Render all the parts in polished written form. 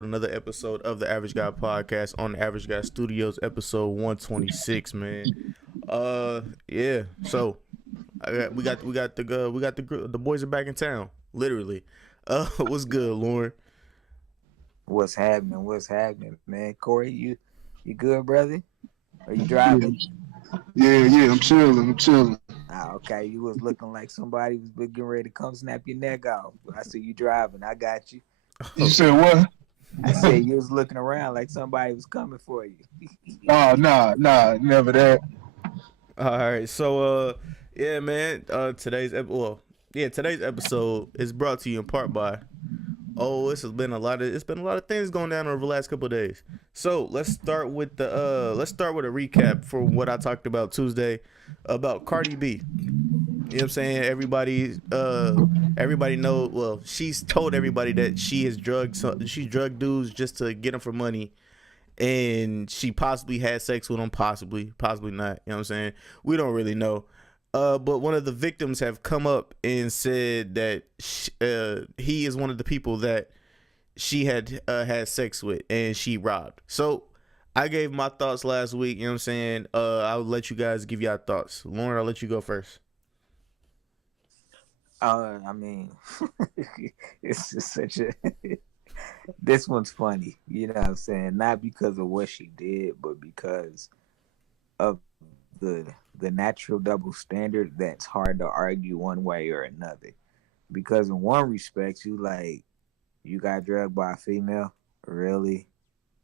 another episode of the Average Guy Podcast on the Average Guy Studios, episode 126, man. Yeah. So we got the boys are back in town, literally. What's good, Lauren? What's happening? What's happening, man? Corey, you good, brother? Are you Yeah, driving? yeah. I'm chilling. I'm chilling. Okay. You was looking like somebody was getting ready to come snap your neck off. I see you driving. I got you. You said what? I said you was looking around like somebody was coming for you. Oh, nah, never that. All right. So yeah, man. Today's episode is brought to you in part by. Oh, it's been a lot of things going down over the last couple of days. So let's start with a recap for what I talked about Tuesday about Cardi B. You know what I'm saying? Everybody know. Well, she's told everybody that she drugged dudes just to get them for money, and she possibly had sex with them, possibly not. You know what I'm saying? We don't really know. But one of the victims have come up and said that he is one of the people that she had sex with and she robbed. So I gave my thoughts last week. You know what I'm saying? I'll let you guys give y'all thoughts. Lauren, I'll let you go first. I mean, it's just such a. This one's funny. You know what I'm saying? Not because of what she did, but because of the natural double standard that's hard to argue one way or another. Because in one respect, you got drugged by a female. Really?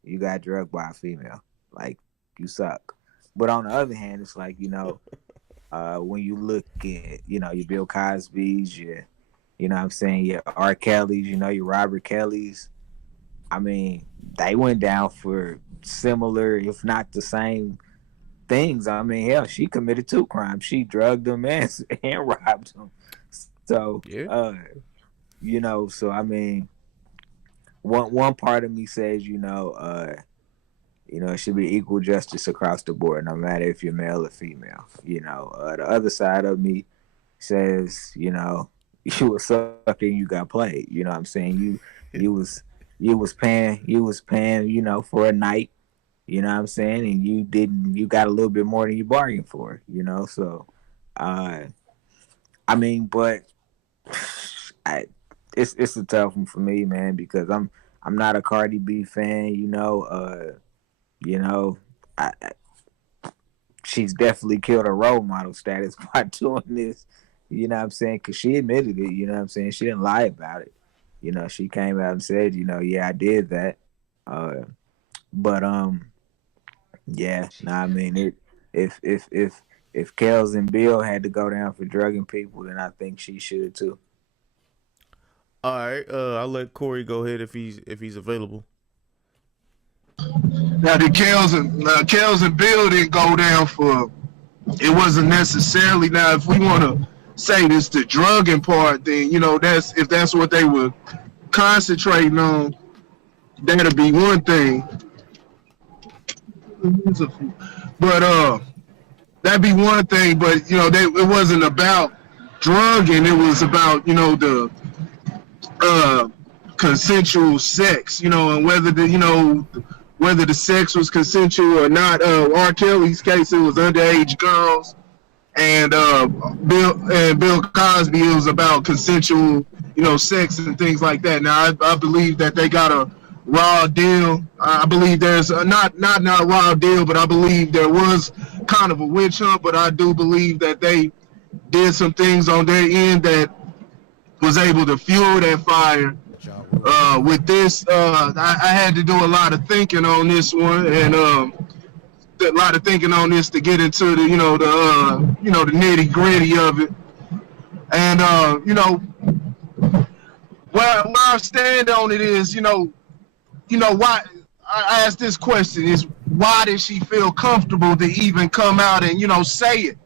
You got drugged by a female. Like, you suck. But on the other hand, it's like, when you look at, your Bill Cosby's, your R. Kelly's, your Robert Kelly's, I mean, they went down for similar, if not the same things. I mean, hell, she committed 2 crimes. She drugged them and robbed them. So, yeah. So I mean, one part of me says, it should be equal justice across the board, no matter if you're male or female. The other side of me says, you were sucking, you got played. You know what I'm saying? You was paying, for a night. You know what I'm saying? And you got a little bit more than you bargained for, So, I mean, but it's a tough one for me, man, because I'm not a Cardi B fan, she's definitely killed her role model status by doing this, you know what I'm saying? Because she admitted it, you know what I'm saying? She didn't lie about it. She came out and said, yeah, I did that. But yeah, I mean, if Kels and Bill had to go down for drugging people, then I think she should too. All right, I'll let Corey go ahead if he's available. Now the Kels and Bill didn't go down for. It wasn't necessarily. Now, if we want to say this the drugging part, then that's what they were concentrating on. That'd be one thing. But that'd be one thing. But it wasn't about drugging. It was about the consensual sex. And whether the sex was consensual or not. R. Kelly's case, it was underage girls, and Bill Cosby, it was about consensual sex and things like that. Now I believe that they got a raw deal. I believe there's not a raw deal, but I believe there was kind of a witch hunt. But I do believe that they did some things on their end that was able to fuel that fire. With this, I had to do a lot of thinking on this one, and a lot of thinking on this to get into the the nitty gritty of it. And where I stand on it is, why I asked this question is why did she feel comfortable to even come out and say it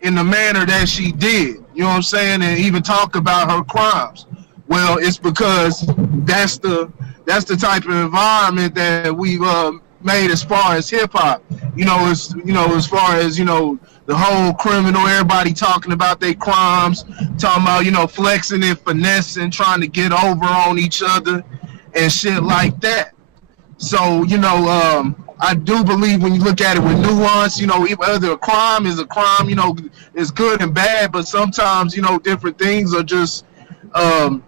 in the manner that she did? You know what I'm saying? And even talk about her crimes. Well, it's because that's the type of environment that we've made as far as hip hop. As far as the whole criminal, everybody talking about their crimes, talking about flexing and finessing, trying to get over on each other. and shit like that. So, I do believe when you look at it with nuance, whether a crime is a crime, is good and bad, but sometimes, different things are just, and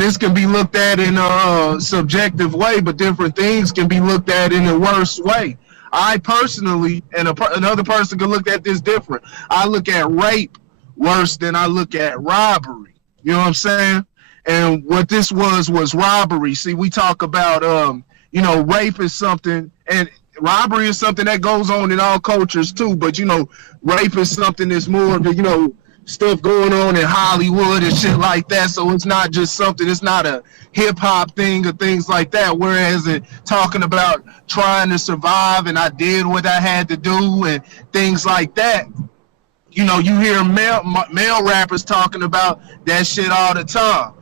this can be looked at in a subjective way, but different things can be looked at in a worse way. I personally, and another person can look at this different. I look at rape worse than I look at robbery. You know what I'm saying? And what this was robbery. See, we talk about, rape is something, and robbery is something that goes on in all cultures too. But, rape is something that's more of the, stuff going on in Hollywood and shit like that. So it's not just something, it's not a hip hop thing or things like that. Whereas it talking about trying to survive and I did what I had to do and things like that. You hear male rappers talking about that shit all the time.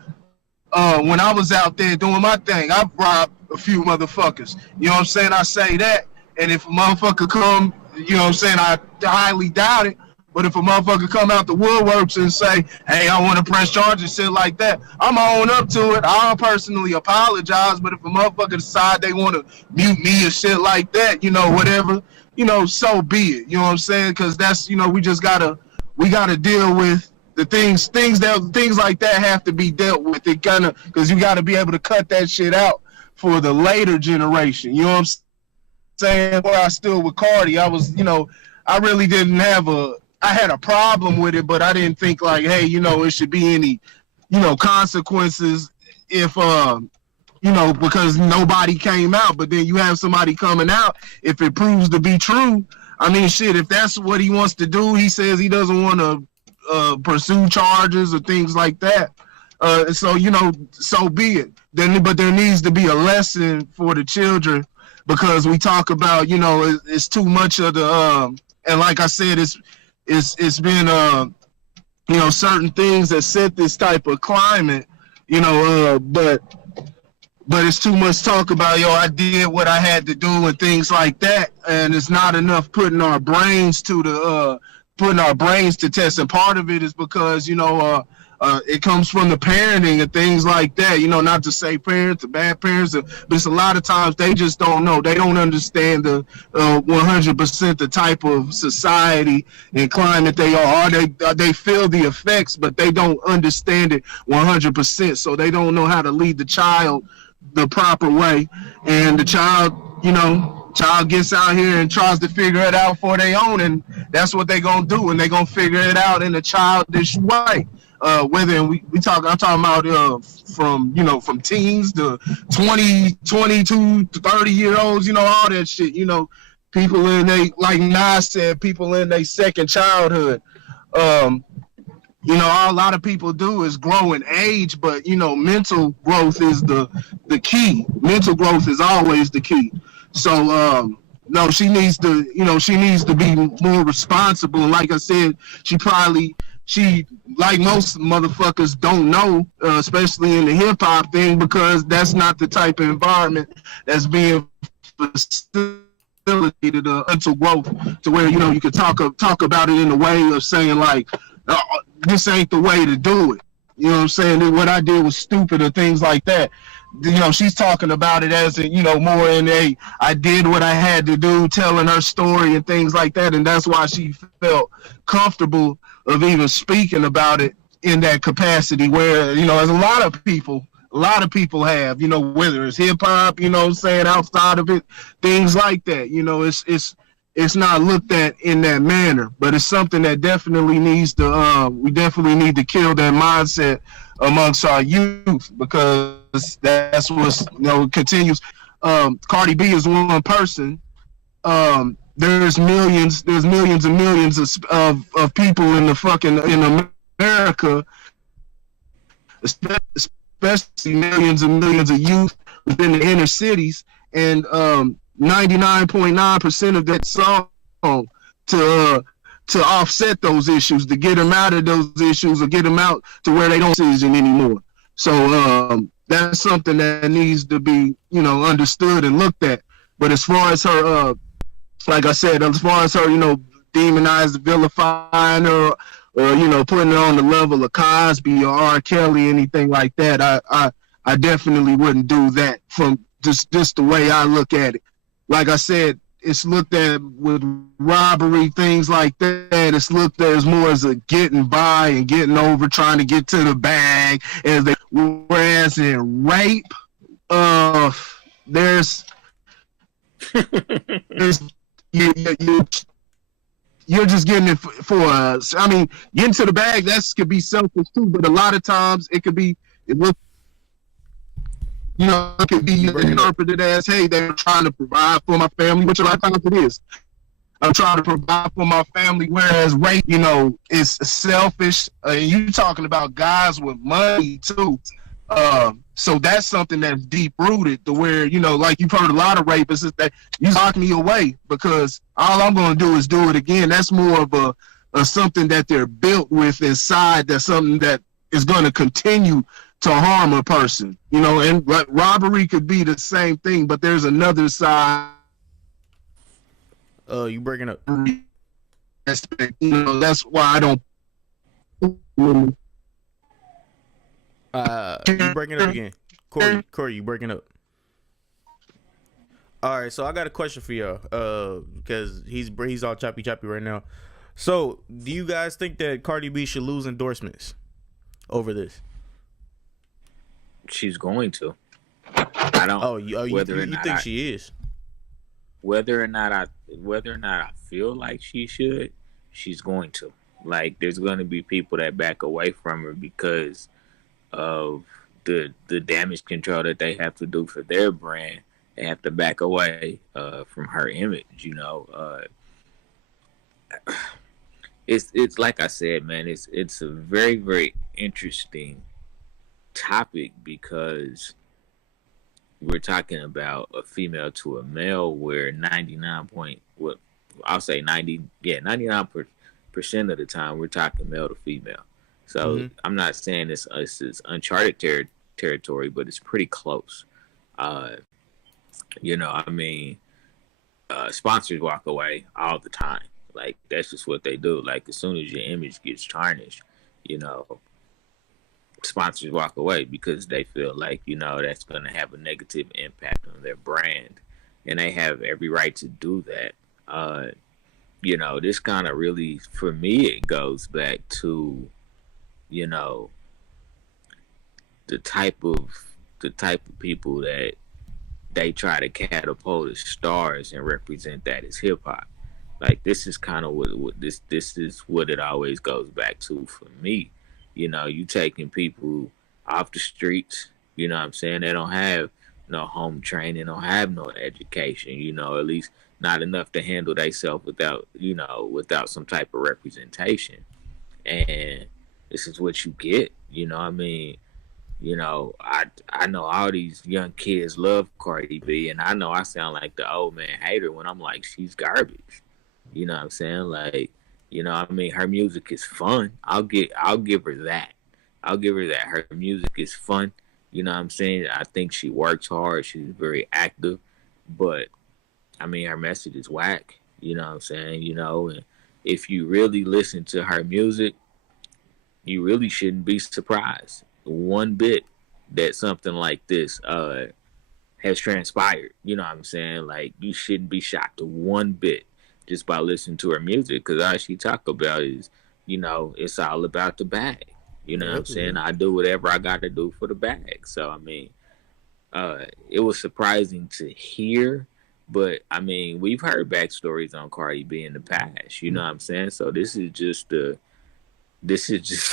When I was out there doing my thing, I robbed a few motherfuckers. You know what I'm saying? I say that. And if a motherfucker come, I highly doubt it. But if a motherfucker come out the woodworks and say, hey, I want to press charges, shit like that, I'm own up to it. I don't personally apologize. But if a motherfucker decide they want to mute me or shit like that, whatever, so be it. You know what I'm saying? Because that's, we got to deal with the things like that have to be dealt with. It kind of, because you got to be able to cut that shit out for the later generation. You know what I'm saying? Where I stood with Cardi, I was, I really didn't have I had a problem with it, but I didn't think like, hey, it should be any, consequences if, because nobody came out. But then you have somebody coming out. If it proves to be true, I mean, shit, if that's what he wants to do, he says he doesn't want to pursue charges or things like that. So, so be it. But there needs to be a lesson for the children, because we talk about, it's too much of the, and like I said, it's been certain things that set this type of climate, but it's too much talk about, I did what I had to do and things like that, and it's not enough putting our brains to test. And part of it is because it comes from the parenting and things like that. Not to say parents are bad parents, but it's a lot of times they just don't know. They don't understand the 100% the type of society and climate they are. They feel the effects, but they don't understand it 100%. So they don't know how to lead the child the proper way. And the child gets out here and tries to figure it out for their own, and that's what they're gonna do, and they're gonna figure it out in a childish way. Whether I'm talking about from teens to 20, 22 to 30-year-olds, all that shit. People in like Nas said, people in their second childhood. All a lot of people do is grow in age, but mental growth is the key. Mental growth is always the key. So no, she needs to be more responsible. And like I said, she, like most motherfuckers, don't know, especially in the hip-hop thing, because that's not the type of environment that's being facilitated mental growth, to where, you could talk about it in a way of saying, like, this ain't the way to do it. You know what I'm saying? What I did was stupid or things like that. She's talking about it as more in I did what I had to do, telling her story and things like that. And that's why she felt comfortable of even speaking about it in that capacity, where, as a lot of people have, whether it's hip hop, saying outside of it, things like that, it's not looked at in that manner, but it's something that definitely needs to, we definitely need to kill that mindset amongst our youth, because that's what's, continues. Cardi B is one person. There's millions and millions of people in America, especially millions and millions of youth within the inner cities, and 99.9% of that song to offset those issues, to get them out of those issues, or get them out to where they don't see it anymore. So that's something that needs to be, understood and looked at. But as far as her, like I said, as far as her, demonized, vilifying her, or putting her on the level of Cosby or R. Kelly, anything like that, I definitely wouldn't do that from just the way I look at it. Like I said, it's looked at with robbery, things like that. It's looked at as more as a getting by and getting over, trying to get to the bag. Whereas in rape, there's you're just getting it for I mean, getting to the bag, that could be selfish too, but a lot of times it could be, it could be interpreted as, hey, they're trying to provide for my family, which a lot of times it is. I'm trying to provide for my family, whereas rape, is selfish. You talking about guys with money too. So that's something that's deep rooted to where, like you've heard a lot of rapists is that you lock me away because all I'm going to do is do it again. That's more of a something that they're built with inside. That's something that is going to continue to harm a person, and robbery could be the same thing, but there's another side. You breaking up. Aspect, that's why I don't. You breaking up again. Corey, you breaking up. All right, so I got a question for y'all, because he's all choppy right now. So, do you guys think that Cardi B should lose endorsements over this? She's going to. I don't. You think she is? Whether or not I feel like she should, she's going to. Like, there's going to be people that back away from her because of the damage control that they have to do for their brand. They have to back away from her image. It's like I said, man. It's a very, very interesting topic because we're talking about a female to a male where 99% of the time we're talking male to female. So I'm not saying it's uncharted territory, but it's pretty close. Sponsors walk away all the time. Like, that's just what they do. Like, as soon as your image gets tarnished, sponsors walk away because they feel like, that's going to have a negative impact on their brand. And they have every right to do that. This kind of really, for me, it goes back to, the type of people that they try to catapult as stars and represent that as hip hop. Like, this is kind of what this is what it always goes back to for me. You taking people off the streets, what I'm saying? They don't have no home training, don't have no education, at least not enough to handle themselves without some type of representation. And this is what you get, I know all these young kids love Cardi B, and I know I sound like the old man hater when I'm like, she's garbage. You know what I'm saying? Like, her music is fun. I'll give her that. Her music is fun. You know what I'm saying? I think she works hard. She's very active. But, her message is whack. You know what I'm saying? And if you really listen to her music, you really shouldn't be surprised one bit that something like this has transpired. You know what I'm saying? Like, you shouldn't be shocked one bit just by listening to her music, because all she talk about is, it's all about the bag. You know what I'm saying? I do whatever I got to do for the bag. So, it was surprising to hear, but, we've heard backstories on Cardi B in the past. You know what I'm saying? So this is just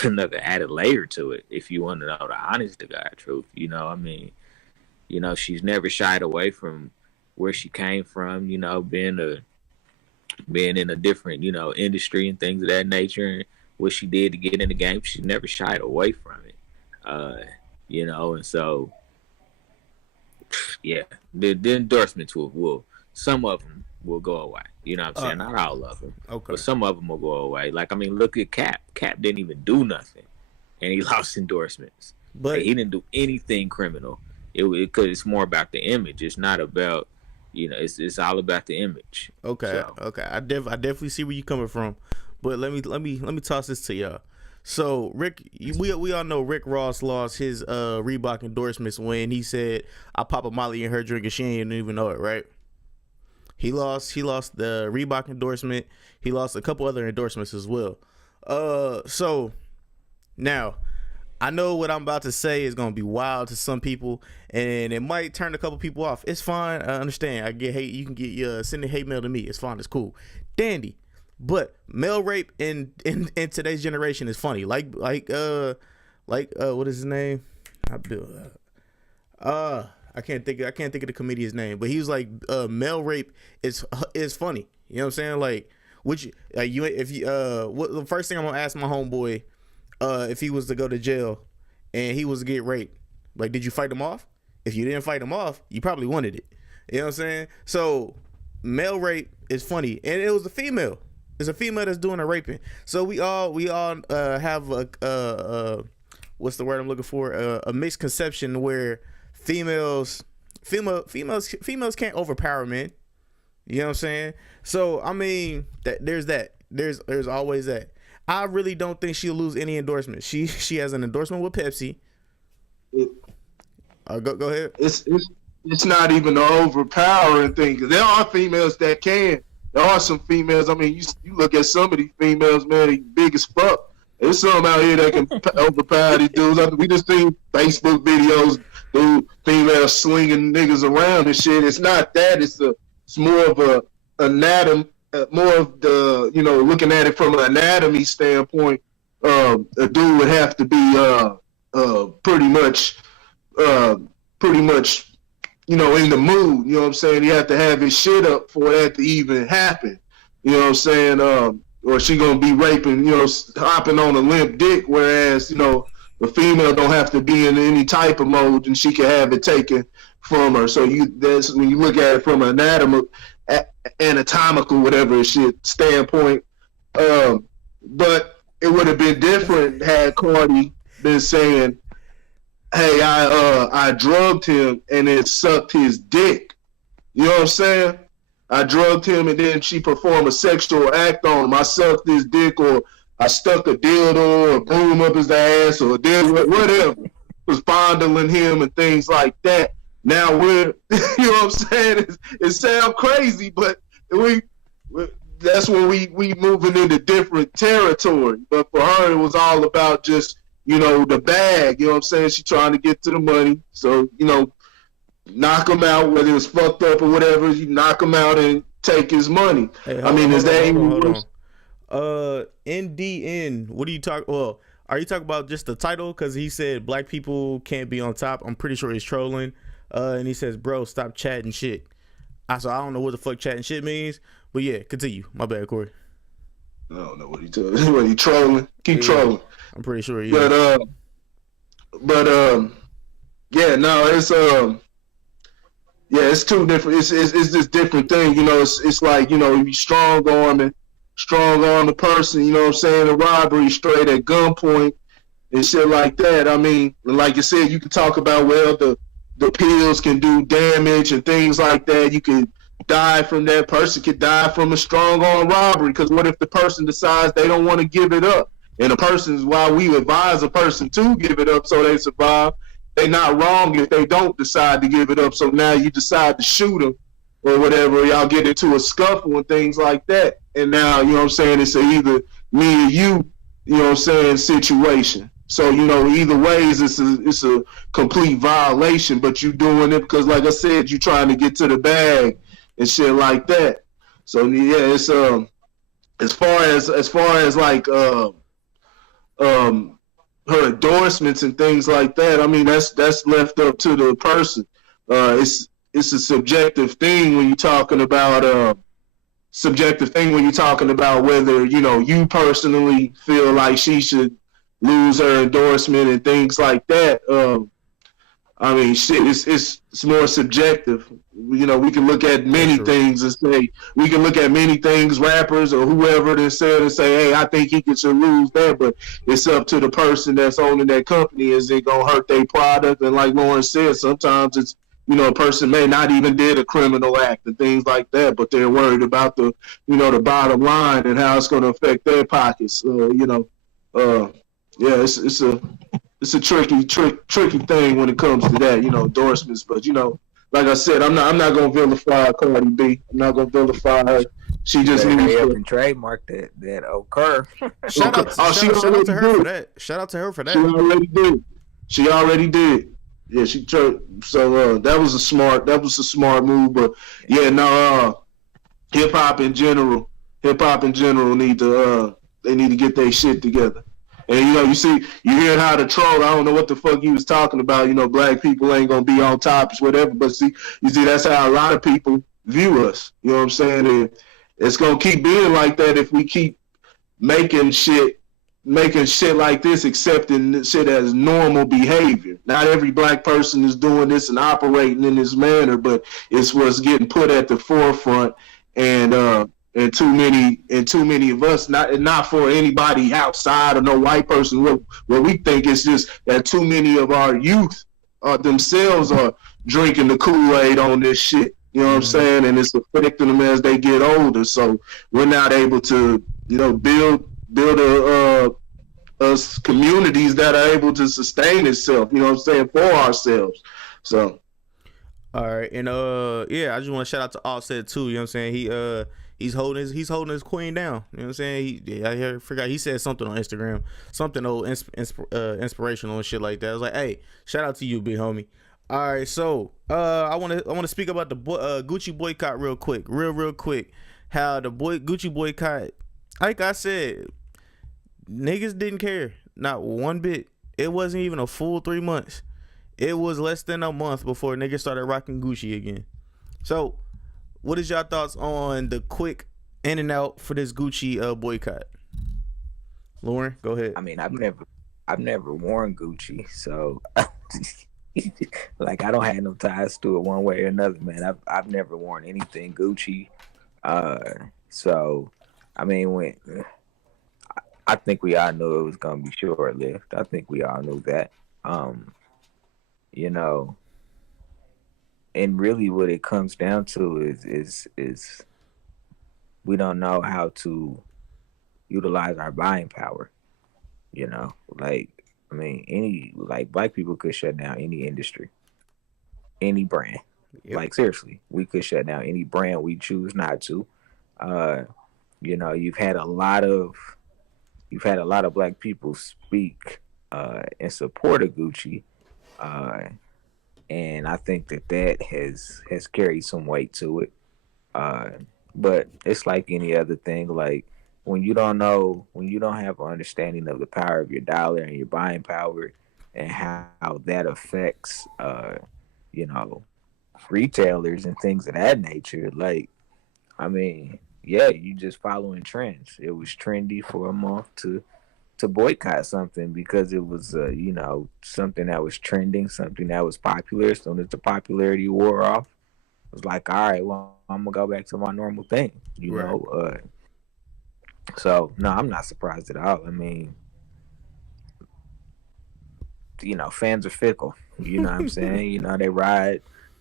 another added layer to it, if you want to know the honest to God truth. She's never shied away from where she came from, being in a different, industry and things of that nature, and what she did to get in the game. She never shied away from it. And so, yeah, the endorsements will, some of them will go away. You know what I'm saying? Not all of them. Okay. But some of them will go away. Like, look at Cap. Cap didn't even do nothing, and he lost endorsements. But he didn't do anything criminal. Because it's more about the image. It's not about, it's all about the image. Okay. So. Okay. I definitely see where you're coming from. But let me toss this to y'all. So Rick, we all know Rick Ross lost his Reebok endorsements when he said, "I pop a Molly in her drink and she ain't even know it." Right? He lost the Reebok endorsement. He lost a couple other endorsements as well. So now I know what I'm about to say is gonna be wild to some people, and it might turn a couple people off. It's fine. I understand. I get hate. You can get send a hate mail to me. It's fine. It's cool. Dandy. But male rape in today's generation is funny. Like what is his name? I can't think of the comedian's name, but he was like, male rape is funny. You know what I'm saying? Like, the first thing I'm gonna ask my homeboy, if he was to go to jail and he was to get raped, like, did you fight him off? If you didn't fight him off, you probably wanted it. You know what I'm saying? So male rape is funny, and it was a female. It's a female that's doing a raping. So we all have a what's the word I'm looking for? A misconception where females can't overpower men. You know what I'm saying? So I mean, there's that. There's always that. I really don't think she'll lose any endorsement. She has an endorsement with Pepsi. Go ahead. It's not even the overpowering thing. 'Cause there are females that can. There are some females. I mean, you look at some of these females, man, they big as fuck. There's some out here that can overpower these dudes. We just seen Facebook videos, dude, females slinging niggas around and shit. It's not that. It's more of a more of the, looking at it from an anatomy standpoint. A dude would have to be pretty much in the mood, you know what I'm saying? You have to have his shit up for that to even happen, you know what I'm saying? Or she gonna be raping, hopping on a limp dick, whereas, the female don't have to be in any type of mode and she can have it taken from her. So that's when you look at it from an anatomical, whatever shit standpoint. But it would have been different had Cardi been saying, hey, I drugged him and it sucked his dick. You know what I'm saying? I drugged him and then she performed a sexual act on him. I sucked his dick, or I stuck a dildo or a broom up his ass, or a dildo, whatever. Was fondling him and things like that. Now we're, you know what I'm saying? It sounds crazy, but that's when we moving into different territory. But for her, it was all about just, the bag, you know what I'm saying? She trying to get to the money. So, knock him out, whether it's fucked up or whatever, you knock him out and take his money. Hey, is that even worse? NDN, what are you talking? Well, are you talking about just the title? Because he said black people can't be on top. I'm pretty sure he's trolling. And he says, bro, stop chatting shit. So I don't know what the fuck chatting shit means. But yeah, continue. My bad, Corey. I don't know what he doing. What he trolling? Keep trolling. I'm pretty sure he is. But yeah, no, it's two different. It's this different thing. It's like, you strong arm the person. You know what I'm saying? A robbery straight at gunpoint and shit like that. I mean, like you said, you can talk about, well, the pills can do damage and things like that. You can die from that. Person could die from a strong arm robbery, because what if the person decides they don't want to give it up? And the person's why we advise a person to give it up so they survive. They're not wrong if they don't decide to give it up. So now you decide to shoot them or whatever. Y'all get into a scuffle and things like that. And now, you know what I'm saying, it's either me or you know what I'm saying, situation. So, either ways, it's a complete violation, but you doing it because, like I said, you trying to get to the bag and shit like that. So yeah, it's as far as like her endorsements and things like that, I mean, that's left up to the person. It's a subjective thing when you're talking about whether, you personally feel like she should lose her endorsement and things like that. I mean, shit, it's more subjective. We can look at many things and say, we can look at many things, rappers or whoever that said, and say, hey, I think he should lose that, but it's up to the person that's owning that company. Is it going to hurt their product? And like Lauren said, sometimes it's, a person may not even did a criminal act and things like that, but they're worried about the, the bottom line and how it's going to affect their pockets. yeah, it's a tricky thing when it comes to that, endorsements. But like I said, I'm not gonna vilify Cardi B. I'm not gonna vilify her. She just Better needs hurry up to. and trademark that occur. Shout out, shout out to her for that. Shout out to her for that. She already did. She already did. Yeah, so that was a smart move. But yeah, no, hip hop in general need to they need to get their shit together. And you hear how the troll. I don't know what the fuck he was talking about. Black people ain't gonna be on top, whatever. But you see, that's how a lot of people view us. You know what I'm saying? And it's gonna keep being like that if we keep making shit like this, accepting shit as normal behavior. Not every black person is doing this and operating in this manner, but it's what's getting put at the forefront. And too many of us, not for anybody outside or no white person. What we think is just that too many of our youth themselves are drinking the Kool-Aid on this shit. You know what I'm saying? And it's affecting them as they get older. So we're not able to, build us communities that are able to sustain itself. You know what I'm saying, for ourselves. So. All right, and yeah, I just want to shout out to Offset too. You know what I'm saying? He's holding his queen down. You know what I'm saying? I forgot he said something on Instagram, something old inspirational and shit like that. I was like, hey, shout out to you, big homie. All right, so I want to speak about the Gucci boycott real quick. How the Gucci boycott, like I said, niggas didn't care, not one bit. It wasn't even a full 3 months. It was less than a month before niggas started rocking Gucci again. So, what is y'all thoughts on the quick in and out for this Gucci boycott? Lauren, go ahead. I mean, I've never worn Gucci, so like I don't have no ties to it one way or another, man. I've never worn anything Gucci. So I mean, I think we all knew it was gonna be short lived. I think we all knew that. And really what it comes down to is we don't know how to utilize our buying power. Like, I mean, black people could shut down any industry, any brand. Yep. Like, seriously, we could shut down any brand we choose not to. You've had a lot of black people speak in support of Gucci. And I think that has carried some weight to it. But it's like any other thing. Like, when you don't have an understanding of the power of your dollar and your buying power and how that affects, retailers and things of that nature. Like, I mean, yeah, you just following trends. It was trendy for a month to boycott something because it was, something that was trending, something that was popular. As soon as the popularity wore off, it was like, all right, well, I'm gonna go back to my normal thing, know. So no, I'm not surprised at all. I mean, fans are fickle. You know what I'm saying?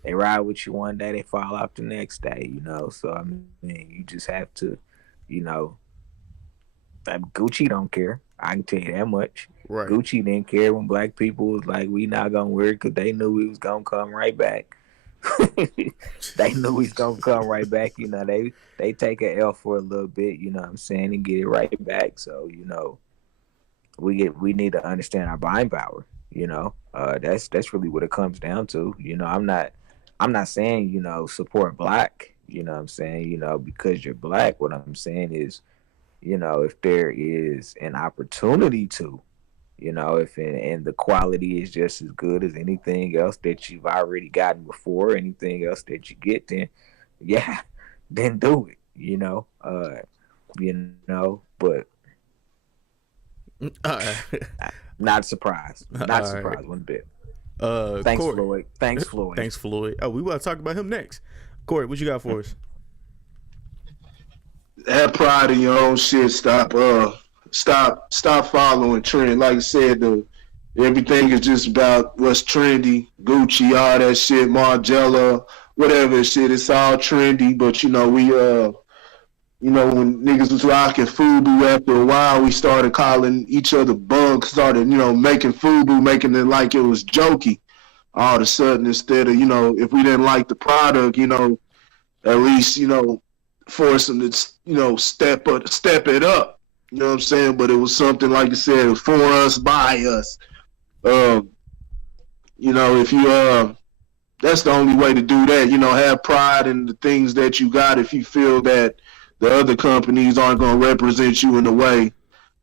They ride with you one day, they fall off the next day. So I mean, you just have to, Gucci don't care. I can tell you that much. Right. Gucci didn't care when black people was like, we not gonna wear it because they knew we was gonna come right back. They knew we was gonna come right back. They take an L for a little bit, you know what I'm saying, and get it right back. So, we need to understand our buying power, That's really what it comes down to. I'm not saying, support black, you know what I'm saying, because you're black. What I'm saying is, if there is an opportunity to, if and the quality is just as good as anything else that you've already gotten before, anything else that you get, then yeah, then do it, but not surprised. Not surprised one bit. Thanks, Corey. Floyd. Thanks, Floyd. Thanks, Floyd. Oh, we want to talk about him next. Corey, what you got for us? Have pride in your own shit. Stop following trend. Like I said, everything is just about what's trendy. Gucci, all that shit, Margiela, whatever shit. It's all trendy. But You know, when niggas was rocking FUBU, after a while, we started calling each other bugs, started, making FUBU, making it like it was jokey. All of a sudden, instead of, if we didn't like the product, at least, force them to, step it up. You know what I'm saying? But it was something, like you said, for us, by us. If you, that's the only way to do that. Have pride in the things that you got. If you feel that the other companies aren't going to represent you in the way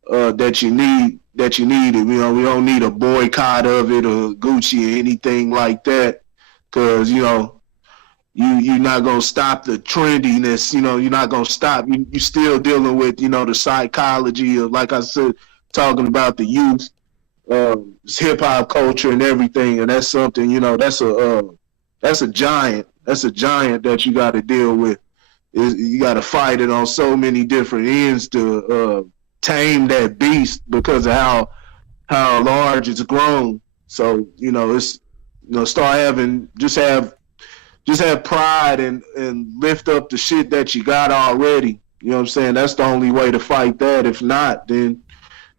that you need it. We don't need a boycott of it or Gucci or anything like that, because you're not going to stop the trendiness. You're not going to stop. You're still dealing with the psychology of, like I said, talking about the youth, hip hop culture and everything, and that's something that's a giant. That's a giant that you got to deal with. You got to fight it on so many different ends to tame that beast because of how large it's grown. So it's start having just have pride and lift up the shit that you got already. You know what I'm saying? That's the only way to fight that. If not, then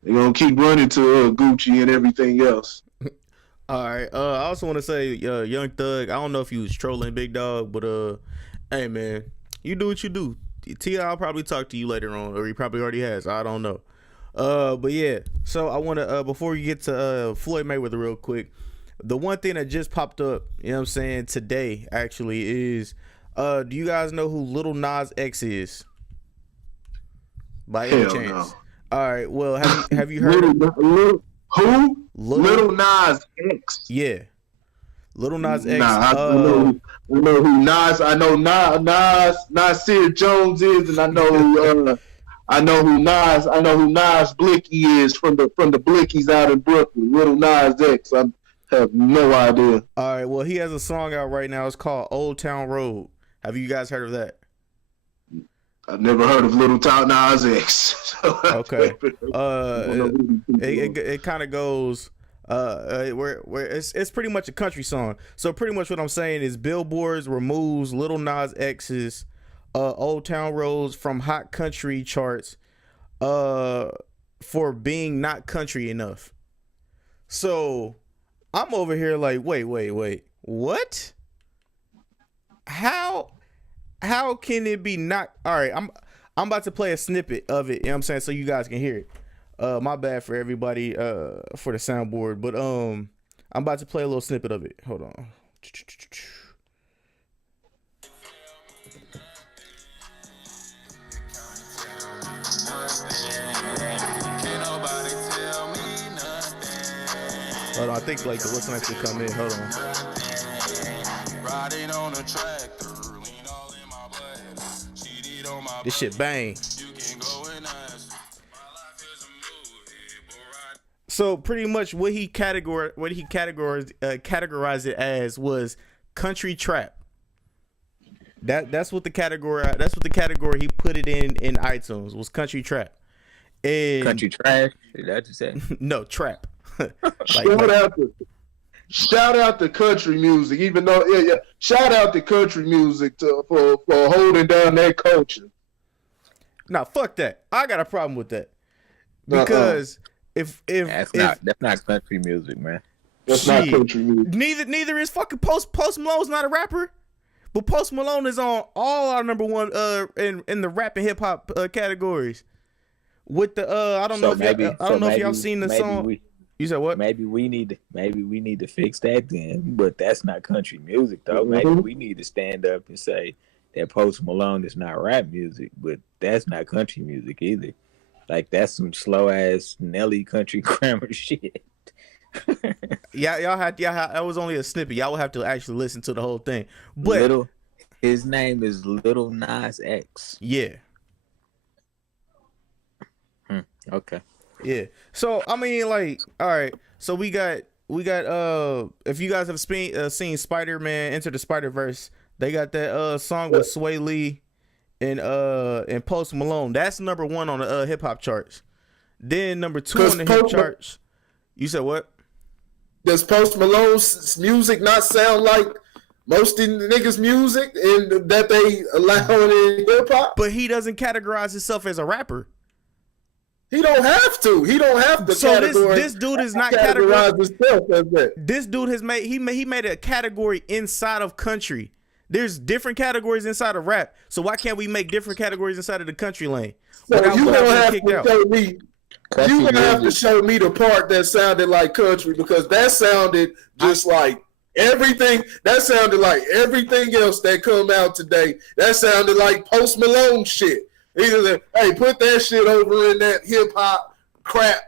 they're gonna keep running to Gucci and everything else. All right. I also want to say, Young Thug, I don't know if he was trolling Big Dog, but hey man, you do what you do. T.I. will probably talk to you later on, or he probably already has. I don't know. But yeah. So I want to before you get to Floyd Mayweather real quick, the one thing that just popped up, you know what I'm saying, today actually is, do you guys know who Lil Nas X is? By any chance? No. All right. Well, have you heard who? Lil Nas X. Yeah. Lil Nas X. Nah, I know who Nas. I know Nasir Jones is, and I know who Nas Blicky is from the Blickies out in Brooklyn. Lil Nas X. I have no idea. All right. Well, he has a song out right now. It's called Old Town Road. Have you guys heard of that? I've never heard of Little Town Nas X. Okay. It kind of goes where it's pretty much a country song. So pretty much what I'm saying is Billboard removes Little Nas X's Old Town Roads from hot country charts for being not country enough. So I'm over here like, wait, what? How can it be not? All right, I'm about to play a snippet of it, you know what I'm saying, so you guys can hear it. My bad for everybody for the soundboard, but I'm about to play a little snippet of it. Hold on. Hold on, I think like the what's next to come in. Hold on. Riding on a tractor. This shit bang. So pretty much what he categorized it as was country trap. That's what the category he put it in iTunes was country trap. And country trash? Is that what you said? No, trap. Shout out to country music, even though shout out to country music for holding down that culture. Nah, fuck that. I got a problem with that. Because if that's not country music, man. That's not country music. Neither is fucking Post Malone's not a rapper. But Post Malone is on all our number one in the rap and hip hop categories. With the I don't know if y'all seen the song. You said what? Maybe we need to fix that then. But that's not country music though. Mm-hmm. Maybe we need to stand up and say that Post Malone is not rap music, but that's not country music either. Like that's some slow ass Nelly country grammar shit. Y'all had that was only a snippet. Y'all will have to actually listen to the whole thing. But his name is Lil Nas X. Yeah. Okay. Yeah. So I mean, like, all right. So we got. If you guys have seen Spider-Man Into the Spider-Verse, they got that song with Sway Lee and Post Malone. That's number one on the hip hop charts. Then number two on the hip charts. You said what? Does Post Malone's music not sound like most of the niggas' music and that they allow in hip hop. But he doesn't categorize himself as a rapper. He don't have to. He don't have to. So this dude is not categorized himself as that. This dude has made he made a category inside of country. There's different categories inside of rap. So why can't we make different categories inside of the country lane? So you gonna have to show me. You gonna have to show me the part that sounded like country, because that sounded just like everything. That sounded like everything else that come out today. That sounded like Post Malone shit. Either that, hey, put that shit over in that hip hop crap.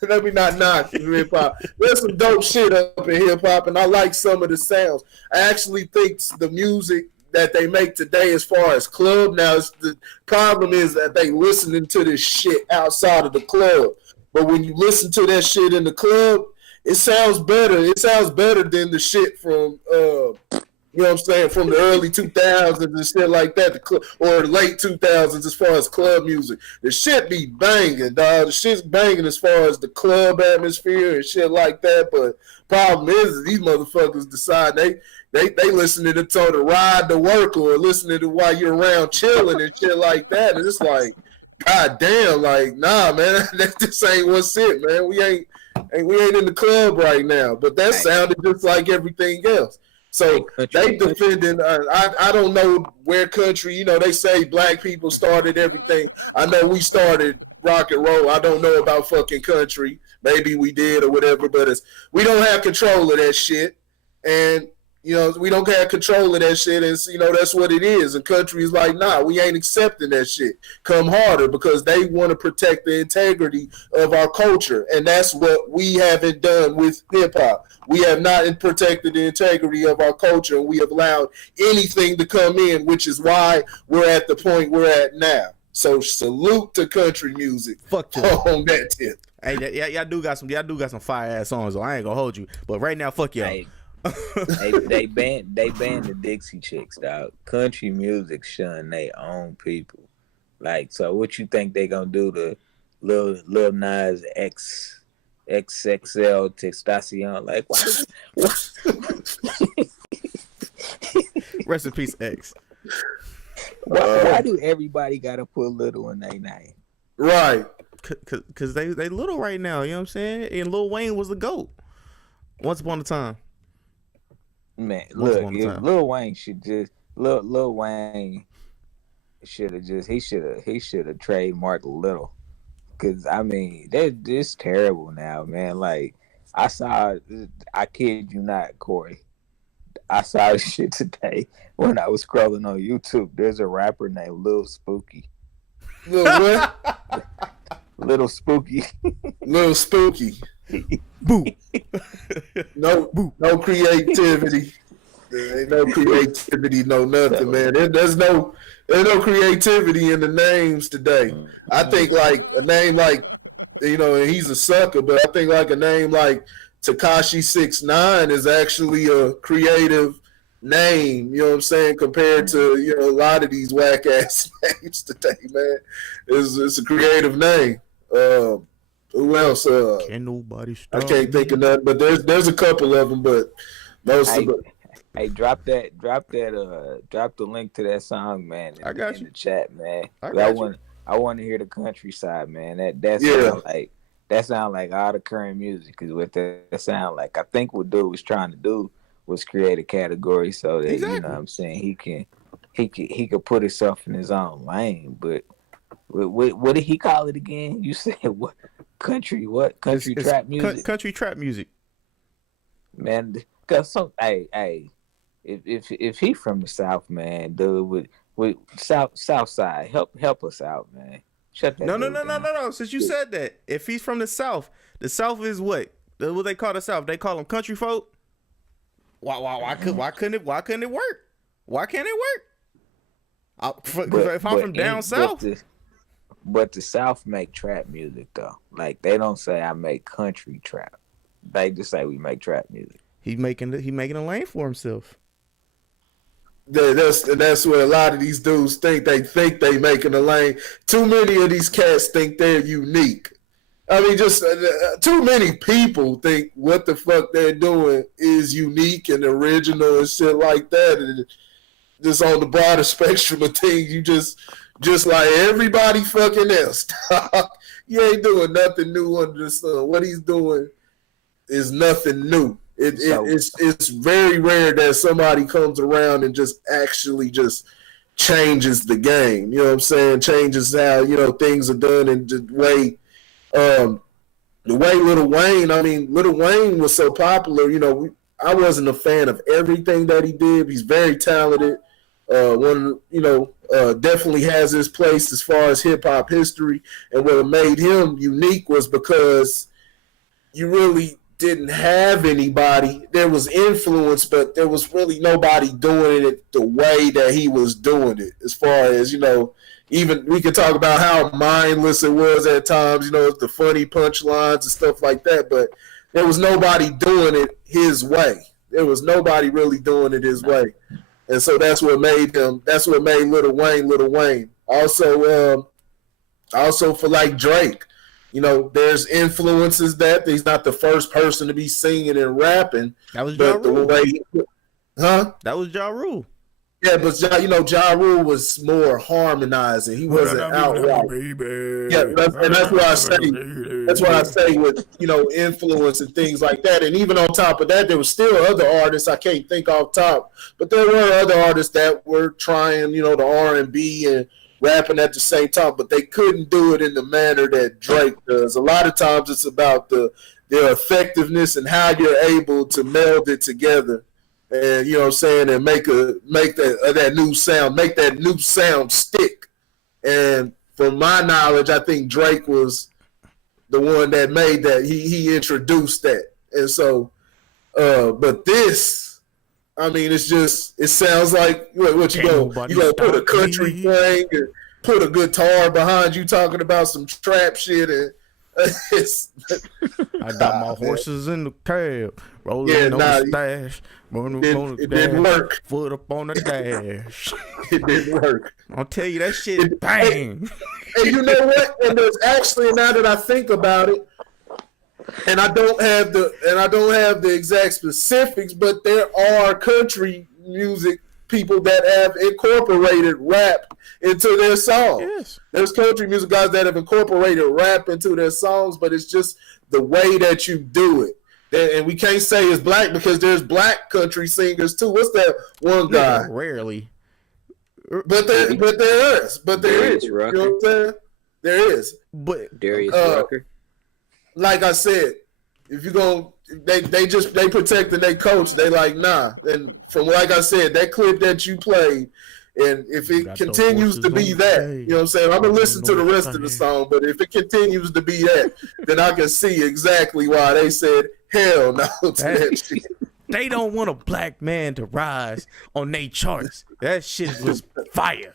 Let me not knock hip hop. There's some dope shit up in hip hop, and I like some of the sounds. I actually think the music that they make today, as far as club now, the problem is that they listening to this shit outside of the club. But when you listen to that shit in the club, it sounds better. It sounds better than the shit from you know what I'm saying, from the early 2000s and shit like that, or the late 2000s as far as club music. The shit be banging, dog. The shit's banging as far as the club atmosphere and shit like that. But problem is these motherfuckers decide they listening to the ride to work, or listening to while you're around chilling and shit like that. And it's like, god damn, like, nah, man, that just ain't what's it, man. We ain't in the club right now. But that sounded just like everything else. So they defending. I don't know where country. You know, they say black people started everything. I know we started rock and roll. I don't know about fucking country. Maybe we did or whatever. But we don't have control of that shit. And you know, we don't have control of that shit. And you know, that's what it is. And country is like, nah, we ain't accepting that shit. Come harder, because they want to protect the integrity of our culture, and that's what we haven't done with hip hop. We have not protected the integrity of our culture, and we have allowed anything to come in, which is why we're at the point we're at now. So salute to country music. Fuck you on that tip. Hey, y'all do got some fire ass songs, so I ain't gonna hold you. But right now, fuck y'all. They banned the Dixie Chicks, dog. Country music shun they own people. Like, so what you think they gonna do to Lil Nas XXL Testacion? Like, what? Rest in peace, X. Why do everybody gotta put little in their name? Right. Cause they little right now, you know what I'm saying? And Lil Wayne was the GOAT once upon a time. Man, look, Lil Wayne should just Lil Wayne should have trademarked Little, because I mean it's terrible now, man. Like I kid you not, Corey, I saw this shit today when I was scrolling on YouTube. There's a rapper named Lil Spooky. Lil what? Little Spooky. Little Spooky. Boo. No creativity. There ain't no creativity, no nothing, man. There's no creativity in the names today. I think like a name like, you know, and he's a sucker, but I think like a name like Tekashi 6ix9ine is actually a creative name, you know what I'm saying, compared to, you know, a lot of these whack ass names today, man. It's a creative name. Who else? Can't nobody stop. I can't think of none, but there's a couple of them, but most of them. Hey, drop the link to that song, man. I got in you. The chat, man. I want to hear the countryside, man. That sound like all the current music is what that sound like. I think what dude was trying to do was create a category so that you know what I'm saying, he could put himself in his own lane. But what did he call it again? You said what? Country what? Country trap music. Country trap music. Man, cause if he from the South, man, dude, with South side, help us out, man. Shut that. No. Since you said that, if he's from the South is what? What they call the South? They call them country folk. Why couldn't it work? Why can't it work? If I'm from down south. But the South make trap music though. Like they don't say I make country trap. They just say we make trap music. He's making a lane for himself. That's what a lot of these dudes think. They think they making a lane. Too many of these cats think they're unique. I mean, just too many people think what the fuck they're doing is unique and original and shit like that. And just on the broader spectrum of things, you just like everybody fucking else. You ain't doing nothing new under the sun. What he's doing is nothing new. It's very rare that somebody comes around and just actually just changes the game. You know what I'm saying? Changes how, you know, things are done and the way Lil Wayne, I mean, Lil Wayne was so popular, you know, I wasn't a fan of everything that he did. He's very talented. Definitely has his place as far as hip hop history. And what made him unique was because you really didn't have anybody. There was influence, but there was really nobody doing it the way that he was doing it. As far as, you know, even we could talk about how mindless it was at times, you know, the funny punchlines and stuff like that, but there was nobody doing it his way. There was nobody really doing it his way. And so that's what made Lil Wayne. Also for like Drake, you know, there's influences that he's not the first person to be singing and rapping. That was Ja Rule. That was Ja Rule. Yeah, but Ja Rule was more harmonizing. He wasn't outright. Yeah, that's why I say. That's why I say with, you know, influence and things like that. And even on top of that, there was still other artists I can't think off top, but there were other artists that were trying, you know, the R&B and rapping at the same time, but they couldn't do it in the manner that Drake does. A lot of times it's about their effectiveness and how you're able to meld it together. And, you know what I'm saying, and make that new sound stick. And from my knowledge, I think Drake was the one that made that. He introduced that. And so, but this, I mean, it sounds like what you go put a country playing and put a guitar behind you talking about some trap shit, and I got my horses in the cab, rolling on the stash. It didn't work. Foot up on the dash. It didn't work. I'll tell you that shit. Bang. And you know what? And there's actually, now that I think about it, and I don't have the exact specifics, but there are country music people that have incorporated rap into their songs. Yes. There's country music guys that have incorporated rap into their songs, but it's just the way that you do it. And we can't say it's black because there's black country singers too. What's that one guy? Yeah, rarely. But there is. You know what I'm saying? There is. But Darius Rucker. Like I said, if you go, they protecting their coach. They like, nah. And from like I said, that clip that you played, and if it continues to be that, you know what I'm saying? I'm gonna listen to the rest of the song, but if it continues to be that, then I can see exactly why they said hell no to that shit. They don't want a black man to rise on their charts. That shit was fire.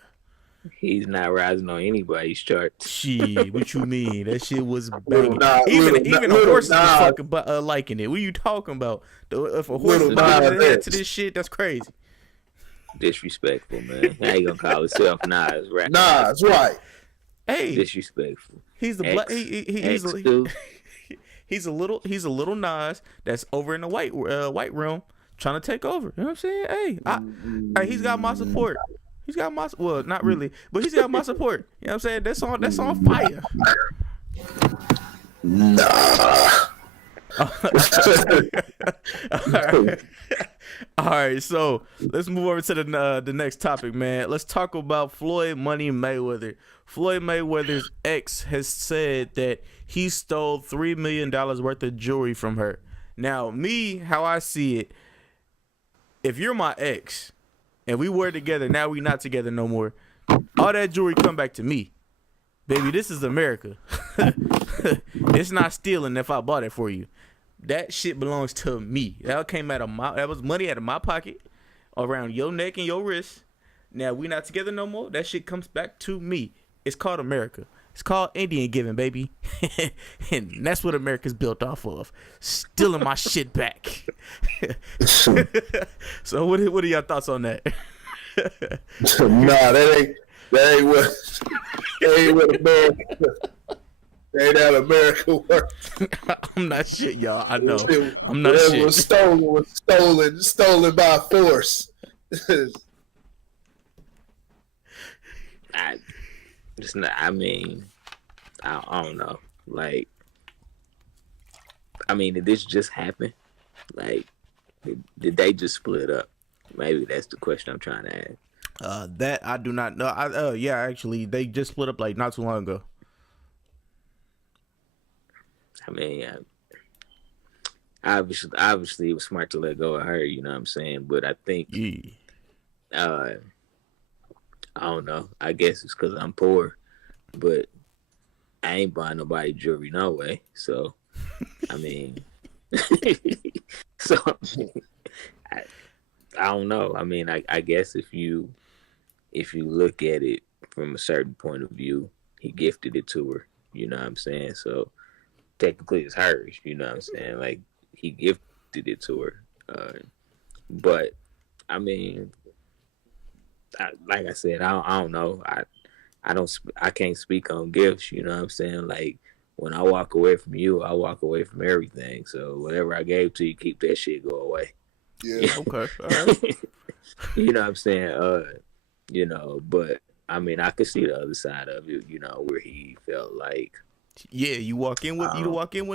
He's not rising on anybody's charts. Shit, what you mean? That shit was banging. Even the horses was fucking liking it. What are you talking about? If a horse is head to this shit, that's crazy. Disrespectful, man. How you gonna call himself Nas? Nas, right? Hey, disrespectful. He's the black. He's a little Nas that's over in the white realm trying to take over. You know what I'm saying? Hey, he's got my support. He's got my, well, not really, but he's got my support. You know what I'm saying? That's on fire. Nah. All right, so let's move over to the next topic, man. Let's talk about Floyd Money Mayweather. Floyd Mayweather's ex has said that he stole $3 million worth of jewelry from her. Now, how I see it, if you're my ex and we were together, now we not together no more, all that jewelry come back to me. Baby, this is America. It's not stealing if I bought it for you. That shit belongs to me. That was money out of my pocket around your neck and your wrist. Now we not together no more. That shit comes back to me. It's called America. It's called Indian giving, baby. And that's what America's built off of. Stealing my shit back. So what are your thoughts on that? Nah, that ain't what a man. Ain't that America work? I'm not shit, y'all. I know. Shit, I'm not whatever shit. was stolen by force. It's not. I mean, I don't know. Like, I mean, did this just happen? Like, did they just split up? Maybe that's the question I'm trying to ask. That I do not know. Yeah, actually, they just split up like not too long ago. I mean, obviously, it was smart to let go of her. You know what I'm saying? But I think, I don't know. I guess it's because I'm poor, but I ain't buying nobody jewelry no way. So, I mean, so I don't know. I mean, I guess if you look at it from a certain point of view, he gifted it to her. You know what I'm saying? So technically, it's hers. You know what I'm saying? Like, he gifted it to her. But I mean, like I said, I don't know. I can't speak on gifts. You know what I'm saying? Like, when I walk away from you, I walk away from everything. So whatever I gave to you, keep that shit, go away. Yeah. Okay. All right. You know what I'm saying? You know, but I mean, I could see the other side of it. You know, where he felt like, yeah, you walk in with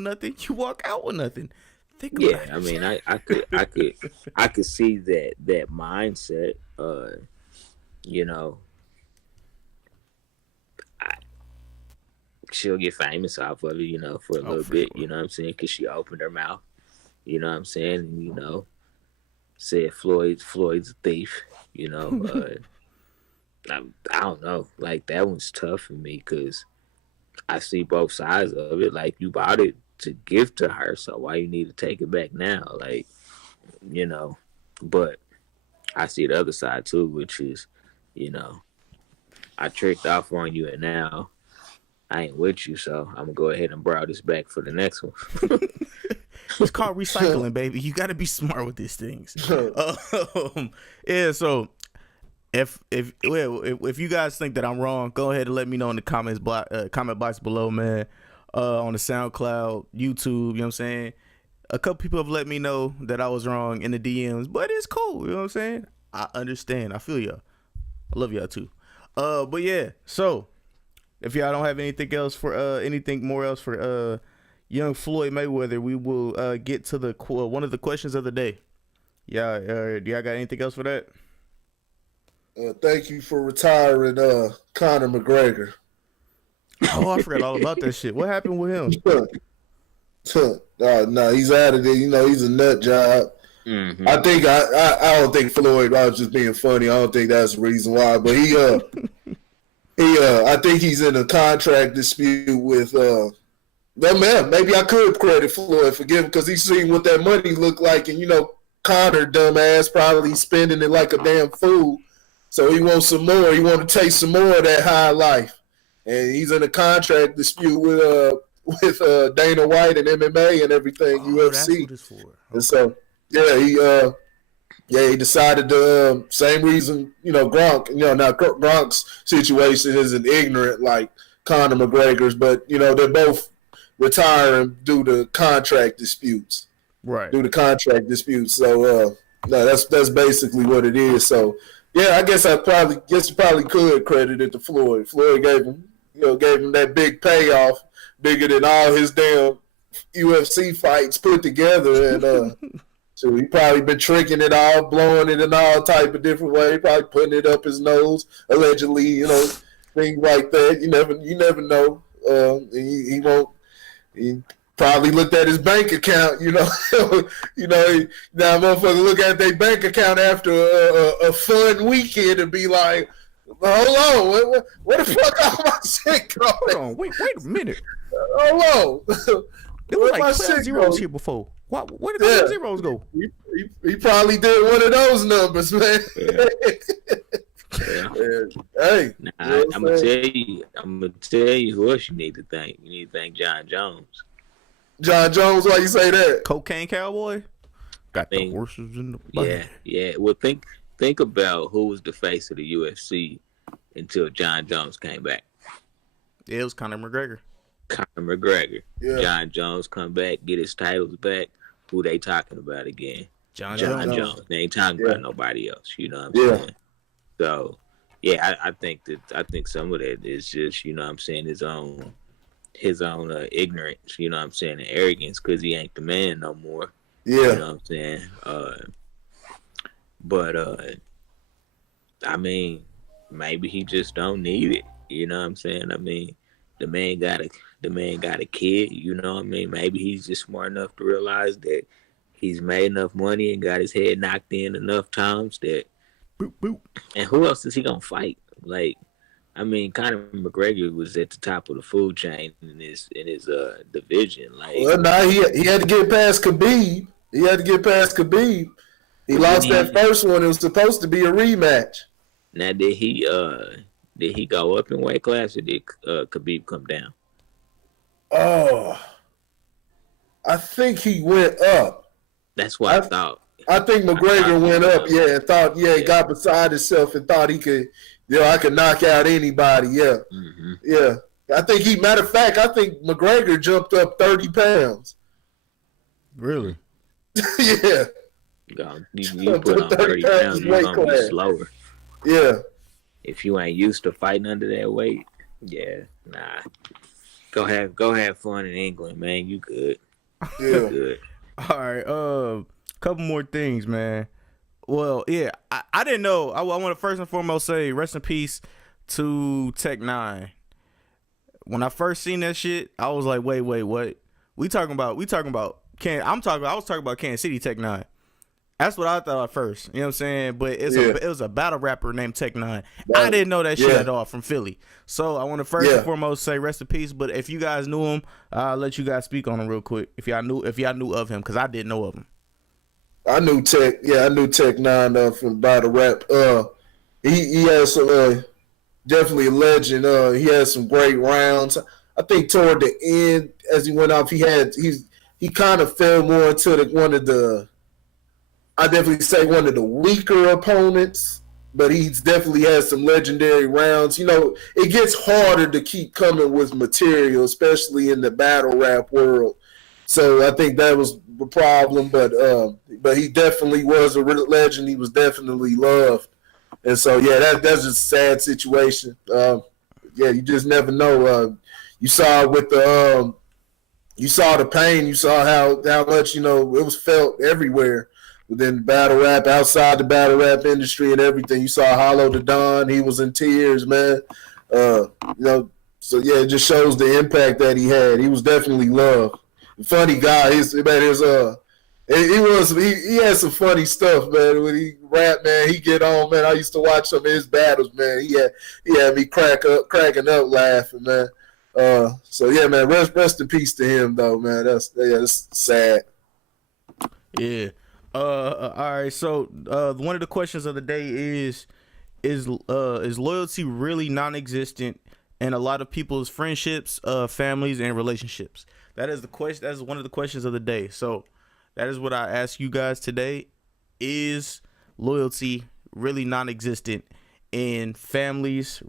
nothing. You walk out with nothing. Think about it. I mean, I could see that mindset. You know, she'll get famous off of it, you know, for a little bit, sure. You know what I'm saying? Because she opened her mouth, you know what I'm saying? And, you know, said Floyd's a thief, you know. I don't know. Like, that one's tough for me because I see both sides of it. Like, you bought it to give to her, so why you need to take it back now? Like, you know, but I see the other side too, which is, you know, I tricked off on you and now I ain't with you, so I'm gonna go ahead and borrow this back for the next one. It's called recycling, baby. You got to be smart with these things. Yeah. So if you guys think that I'm wrong, go ahead and let me know in the comment box below, man. On the SoundCloud, YouTube, you know what I'm saying? A couple people have let me know that I was wrong in the DMs, but it's cool, you know what I'm saying? I understand. I feel y'all. I love y'all too. But yeah, so if y'all don't have anything more else for young Floyd Mayweather, we will get to the one of the questions of the day. Yeah, do y'all got anything else for that? Thank you for retiring Conor McGregor. Oh, I forgot all about that shit. What happened with him? No, he's out of there. You know, he's a nut job. Mm-hmm. I think I don't think Floyd. I was just being funny. I don't think that's the reason why. But I think he's in a contract dispute with. Man, maybe I could credit Floyd for giving because he's seen what that money looked like, and you know, Conor, dumbass, probably spending it like a damn fool. So he wants some more. He want to taste some more of that high life. And he's in a contract dispute with Dana White and MMA and everything, UFC. That's what it's for. Okay. And so, he decided to same reason, you know, Gronk. You know, now Gronk's situation isn't ignorant like Conor McGregor's, but you know they're both retiring due to contract disputes. Right. Due to contract disputes. So, no, that's basically what it is. So, yeah, I guess you probably could credit it to Floyd. Floyd gave him that big payoff, bigger than all his damn UFC fights put together, and so he probably been tricking it all, blowing it in all type of different ways, probably putting it up his nose, allegedly, you know, things like that. You never know. He won't. He probably looked at his bank account, you know. Now motherfucker look at their bank account after a fun weekend and be like, hold on, where the fuck all my shit going? Hold on, wait a minute. Hold on. There was like 12 zeros here before. Where did those zeros go? He probably did one of those numbers, man. Yeah. Hey, I'm gonna tell you who else you need to thank. You need to thank John Jones. John Jones, why you say that? Cocaine cowboy? Got the horses in the bag. Yeah. Well, think about who was the face of the UFC until John Jones came back. Yeah, it was Conor McGregor. Conor McGregor. Yeah. John Jones come back, get his titles back. Who they talking about again? John John Jones. Jones. They ain't talking Yeah. about nobody else. You know what I'm Yeah. saying? So yeah, I think some of that is just, you know what I'm saying, his own ignorance, you know what I'm saying, and arrogance, because he ain't the man no more. Yeah. You know what I'm saying? But I mean, maybe he just don't need it. You know what I'm saying? I mean, the man got a kid. You know what I mean? Maybe he's just smart enough to realize that he's made enough money and got his head knocked in enough times that. Boop, boop. And who else is he gonna fight? Like, I mean, Conor McGregor was at the top of the food chain in his division. Like, Well, nah, he had to get past Khabib. He lost that first one. It was supposed to be a rematch. Now, did he go up in weight class, or did Khabib come down? Oh, I think he went up. That's what I thought. I think McGregor went up, and thought, he got beside himself and thought he could, I could knock out anybody, Mm-hmm. Yeah. I think matter of fact, I think McGregor jumped up 30 pounds. Really? Yeah. You put on 30 pounds, you're going to be slower. Yeah. If you ain't used to fighting under that weight, nah. Go have fun in England, man. You good. Yeah. You good. All right. Couple more things, man. Well, yeah, I didn't know. I want to first and foremost say rest in peace to Tech 9. When I first seen that shit, I was like, wait, what? We talking about I was talking about Kansas City Tech 9. That's what I thought at first. You know what I'm saying? But it was a battle rapper named Tech 9. I didn't know that shit at all, from Philly. So I want to first and foremost say rest in peace. But if you guys knew him, I'll let you guys speak on him real quick. If y'all knew of him, because I didn't know of him. I knew Tech. Yeah, I knew Tech 9 from battle rap. He has some definitely a legend. He had some great rounds. I think toward the end, as he went off, he kind of fell more into one of the weaker opponents. But he's definitely had some legendary rounds. It gets harder to keep coming with material, especially in the battle rap world. So I think that was the problem, but he definitely was a real legend. He was definitely loved, and so that's just a sad situation. You just never know. You saw with you saw the pain. You saw how much it was felt everywhere within battle rap, outside the battle rap industry, and everything. You saw Hollow the Don. He was in tears, man. So it just shows the impact that he had. He was definitely loved. Funny guy. He had some funny stuff, man. When he rap, man, he get on, man. I used to watch some of his battles, man. He had me cracking up laughing, man. Man, rest in peace to him, though, man. That's sad. Yeah. All right. So one of the questions of the day is loyalty really non-existent in a lot of people's friendships, families, and relationships? That is the question. That is one of the questions of the day. So that is what I ask you guys today. Is loyalty really non-existent in families,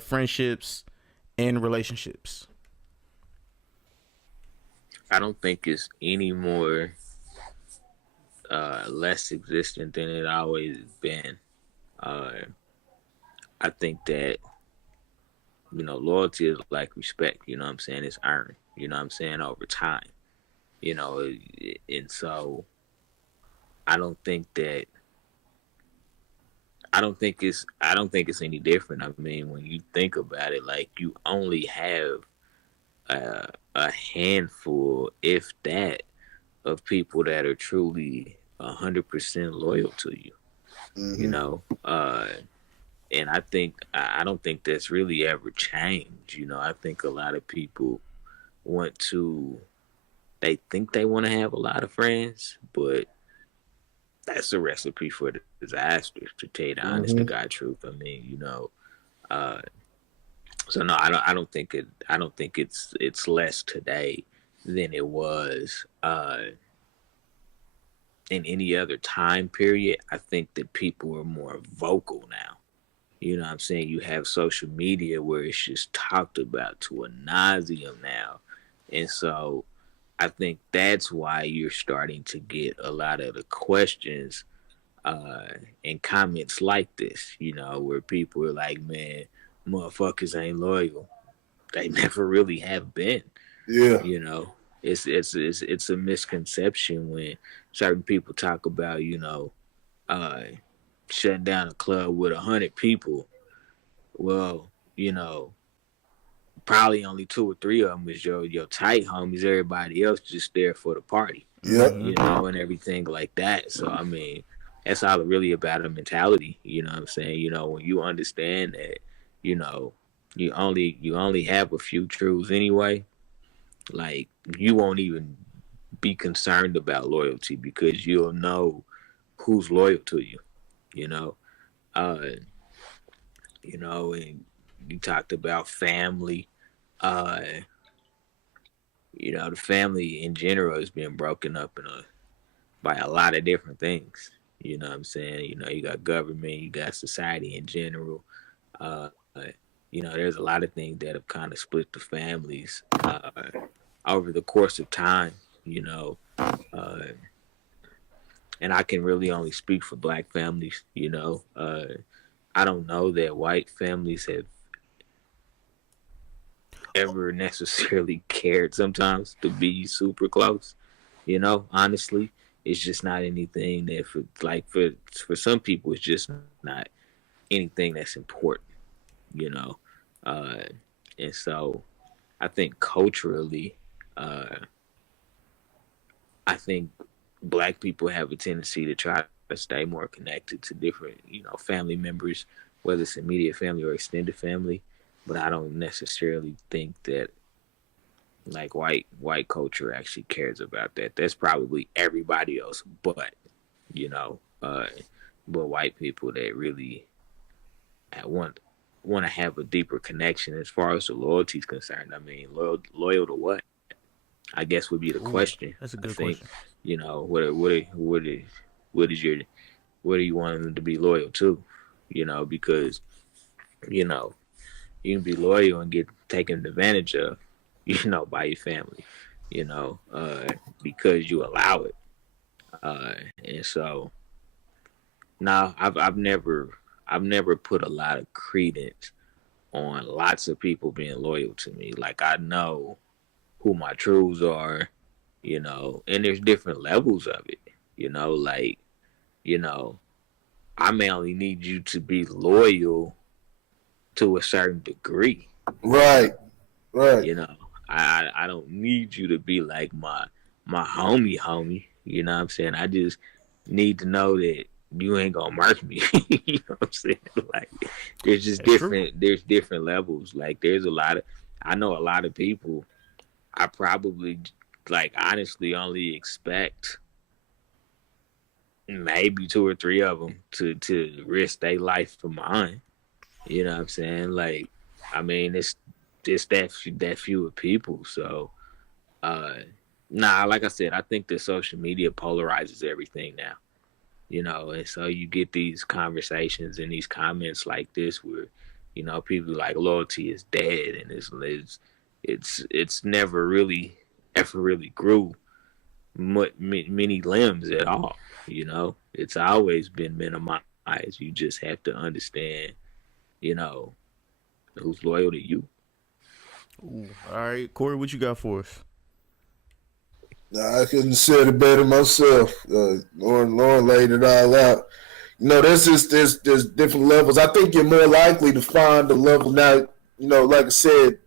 friendships, and relationships? I don't think it's any more less existent than it always been. I think that, loyalty is like respect, you know what I'm saying? It's earned, you know what I'm saying, over time. And so I don't think it's any different. I mean, when you think about it, like, you only have a handful, if that, of people that are truly 100% loyal to you. Mm-hmm. And I don't think that's really ever changed. I think a lot of people they think they want to have a lot of friends, but that's a recipe for disaster, to tell you the honest to God truth. I mean, so no, I don't think it's less today than it was in any other time period. I think that people are more vocal now. You know what I'm saying? You have social media where it's just talked about to a nauseum now. And so I think that's why you're starting to get a lot of the questions uh, and comments like this, where people are like, man, motherfuckers ain't loyal. They never really have been. Yeah. You know, it's a misconception when certain people talk about uh, shutting down a club with 100 people. Well, probably only two or three of them is your tight homies. Everybody else just there for the party. Yep. And everything like that. So I mean, that's all really about a mentality. You know what I'm saying? When you understand that, you know, you only have a few truths anyway. Like you won't even be concerned about loyalty because you'll know who's loyal to you. You know, uh, and you talked about family. Uh, the family in general has been broken up by a lot of different things. You know what I'm saying? You got government, you got society in general. Uh, there's a lot of things that have kind of split the families over the course of time. And I can really only speak for black families. I don't know that white families have ever necessarily cared sometimes to be super close. Honestly, it's just not anything that for some people it's just not anything that's important. You know, uh, and so I think culturally, I think black people have a tendency to try to stay more connected to different family members, whether it's immediate family or extended family. But I don't necessarily think that like white culture actually cares about that. That's probably everybody else, but you know, uh, but white people that really want to have a deeper connection as far as the loyalty is concerned. I mean, loyal to what? I guess would be the question. That's a good I think, question. What do you want them to be loyal to? Because you know you can be loyal and get taken advantage of, by your family, you know, because you allow it. And so, now I've never put a lot of credence on lots of people being loyal to me. Like I know who my truths are, and there's different levels of it, like, you know, I may only need you to be loyal to a certain degree. Right. Right. I don't need you to be like my homie. You know what I'm saying? I just need to know that you ain't gonna murk me. You know what I'm saying? Like there's just That's true. there's different levels. Like I know a lot of people I probably like honestly only expect maybe two or three of them to risk their life for mine. You know what I'm saying? Like, I mean, it's that few people. So, uh, like I said, I think that social media polarizes everything now. And so you get these conversations and these comments like this where, people like loyalty is dead and it's never really ever really grew many limbs at all. It's always been minimized. You just have to understand, who's loyal to you. Ooh. All right, Corey, what you got for us? Nah, I couldn't have said it better myself. Lauren laid it all out. There's different levels. I think you're more likely to find the level now. Like I said,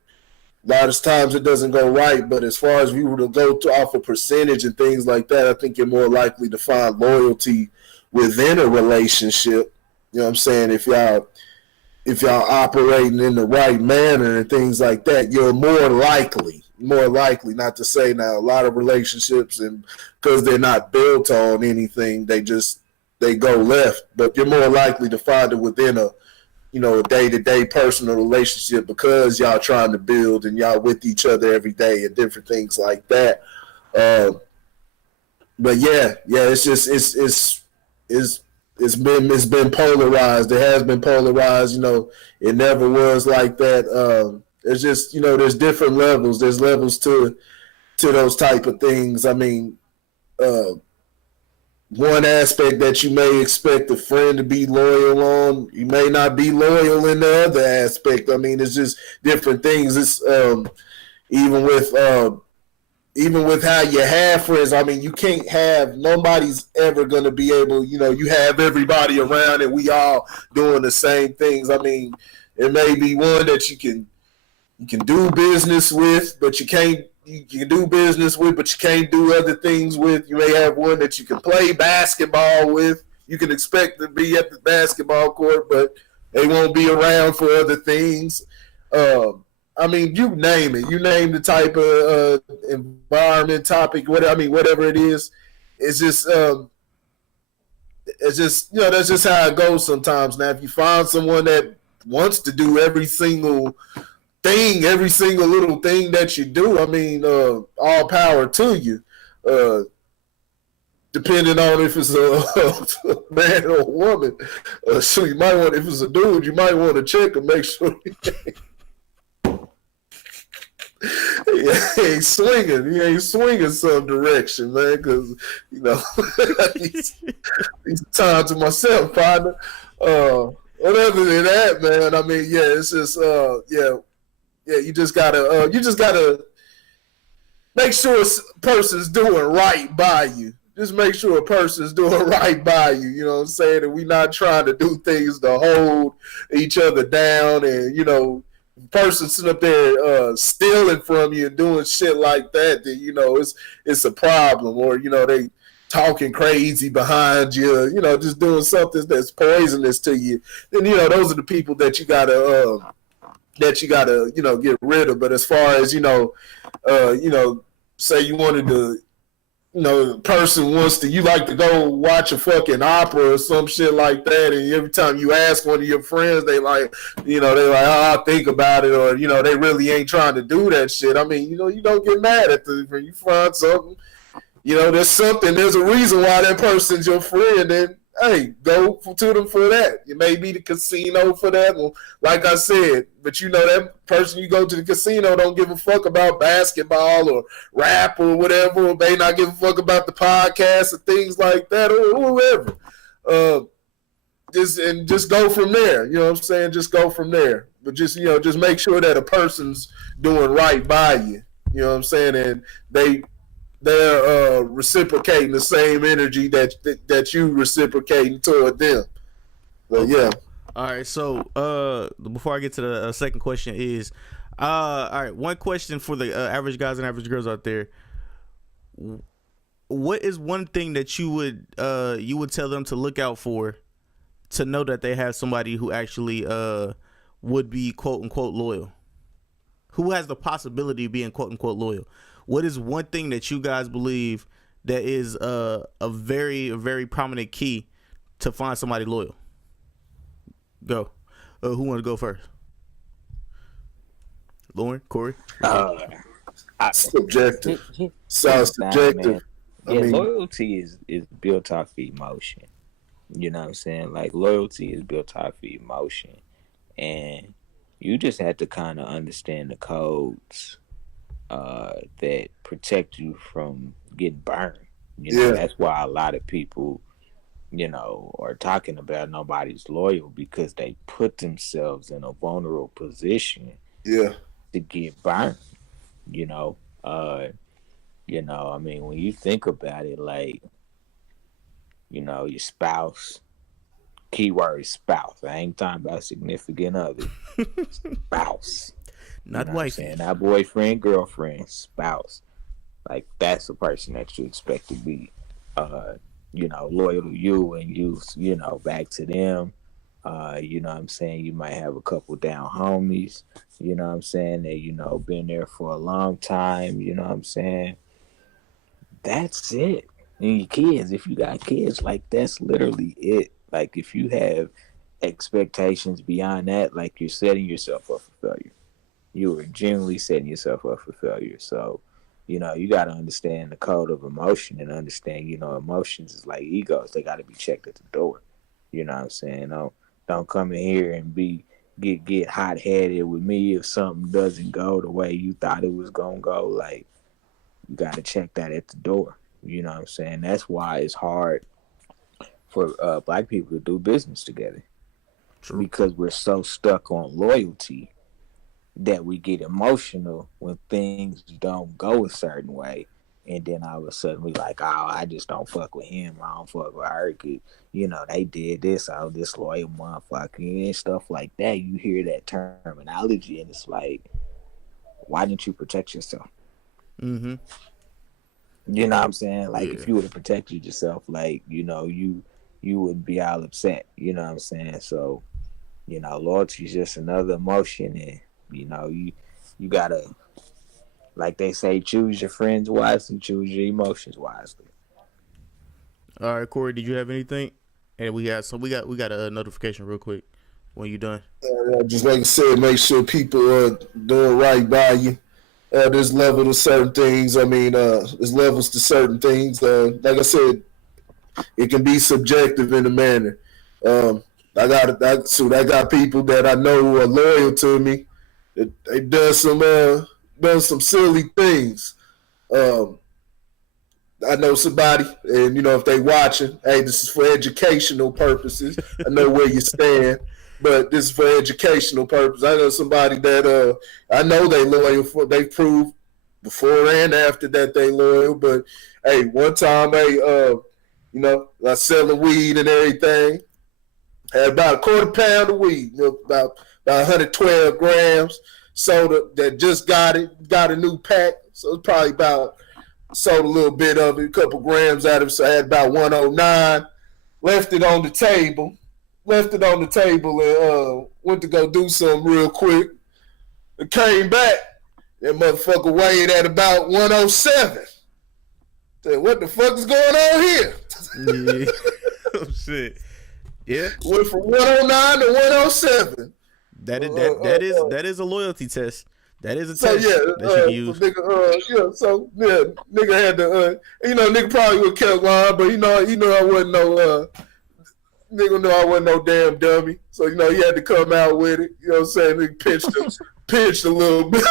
a lot of times it doesn't go right. But as far as we were to go to off a percentage and things like that, I think you're more likely to find loyalty within a relationship. You know what I'm saying? If y'all operating in the right manner and things like that, you're more likely, not to say now a lot of relationships and because they're not built on anything, they go left, but you're more likely to find it within a day-to-day personal relationship because y'all trying to build and y'all with each other every day and different things like that. But yeah, it's just it's it's been polarized. It has been polarized. It never was like that. There's just there's different levels. There's levels to those type of things. I mean, one aspect that you may expect a friend to be loyal on, you may not be loyal in the other aspect. I mean, it's just different things. It's even with how you have friends. I mean, you can't have, nobody's ever going to be able, you have everybody around and we all doing the same things. I mean, it may be one that you can do business with, but you can do business with, but you can't do other things with. You may have one that you can play basketball with. You can expect to be at the basketball court, but they won't be around for other things. I mean, you name it. You name the type of environment, topic, whatever it is. It's just that's just how it goes sometimes. Now, if you find someone that wants to do every single little thing that you do, I mean, all power to you. Depending on if it's a man or a woman. So you might want, if it's a dude, you might want to check and make sure he ain't swinging some direction, man, because, these times to myself, partner. But other than that, man, I mean, yeah, it's just, you just gotta make sure a person's doing right by you. Just make sure a person's doing right by you. You know what I'm saying? And we not trying to do things to hold each other down. And, person sitting up there stealing from you and doing shit like that, then, it's a problem. Or, they talking crazy behind you, just doing something that's poisonous to you. Then, those are the people that you gotta get rid of. But as far as, say you wanted to, person wants to, you like to go watch a fucking opera or some shit like that, and every time you ask one of your friends, they like, I'll think about it, or, they really ain't trying to do that shit. I mean, you don't get mad at when you find something, there's a reason why that person's your friend, and hey, go to them for that. It may be the casino for that. Well, like I said, but that person you go to the casino don't give a fuck about basketball or rap or whatever, or may not give a fuck about the podcast or things like that, or whoever. Just go from there. You know what I'm saying? Just go from there. But just make sure that a person's doing right by you. You know what I'm saying? And they're reciprocating the same energy that you reciprocating toward them. But yeah. All right. So before I get to the second question is, all right, one question for the average guys and average girls out there. What is one thing that you would tell them to look out for to know that they have somebody who actually would be quote unquote loyal, who has the possibility of being quote unquote loyal? What is one thing that you guys believe that is a very, very prominent key to find somebody loyal? Go. Who wants to go first? Lauren, Corey? Subjective. Sounds subjective. Yeah, loyalty is built off of emotion. You know what I'm saying? Like, loyalty is built off of emotion. And you just have to kind of understand the codes that protect you from getting burned. That's why a lot of people, are talking about nobody's loyal, because they put themselves in a vulnerable position to get burned. I mean, when you think about it, like, your spouse, keyword spouse. I ain't talking about significant other. Spouse. Not wife. Not boyfriend, girlfriend, spouse. Like, that's the person that you expect to be, loyal to you, and you, back to them. You know what I'm saying? You might have a couple down homies, that, been there for a long time, you know what I'm saying? That's it. And your kids, if you got kids, like, that's literally it. Like, if you have expectations beyond that, like, you're setting yourself up for failure. You are genuinely setting yourself up for failure. So, you got to understand the code of emotion and understand, emotions is like egos. They got to be checked at the door. You know what I'm saying? Don't come in here and get hot headed with me if something doesn't go the way you thought it was gonna go. Like, you gotta check that at the door. You know what I'm saying? That's why it's hard for black people to do business together. True. Because we're so stuck on loyalty that we get emotional when things don't go a certain way, and then all of a sudden we like, oh, I just don't fuck with him, I don't fuck with her, you know, they did this, oh, this loyal motherfucker, and stuff like that. You hear that terminology, and it's like, why didn't you protect yourself? Mm-hmm. You know what I'm saying? Like, if you would have protected yourself, like, you know, you wouldn't be all upset. You know what I'm saying? So, you know, loyalty is just another emotion, and you know, you gotta, like they say, choose your friends wisely, choose your emotions wisely. All right, Corey, did you have anything? And we got a notification real quick when you done. Just like I said, make sure people are doing right by you. There's level to certain things. I mean, there's levels to certain things. Like I said, it can be subjective in a manner. I got people that I know who are loyal to me. They done some silly things. I know somebody, and you know, if they watching, hey, this is for educational purposes. I know where you stand, but this is for educational purposes. I know somebody that I know they loyal for. They prove before and after that they loyal. But hey, one time, you know, I selling weed and everything. Had about a quarter pound of weed, you know, about 112 grams. Soda that just got a new pack, so it's probably about, sold a little bit of it, a couple grams out of it, so I had about 109. Left it on the table, and went to go do something real quick. It came back, that motherfucker weighed at about 107. Said, what the fuck is going on here? Yeah. Oh shit. Yeah. Went from 109 to 107. That is a loyalty test. That is a test that you can use. Nigga had to, you know, nigga probably would have kept lying, but you know, I wasn't no, nigga know I wasn't no damn dummy. So, you know, he had to come out with it. You know what I'm saying? Nigga pinched a little bit.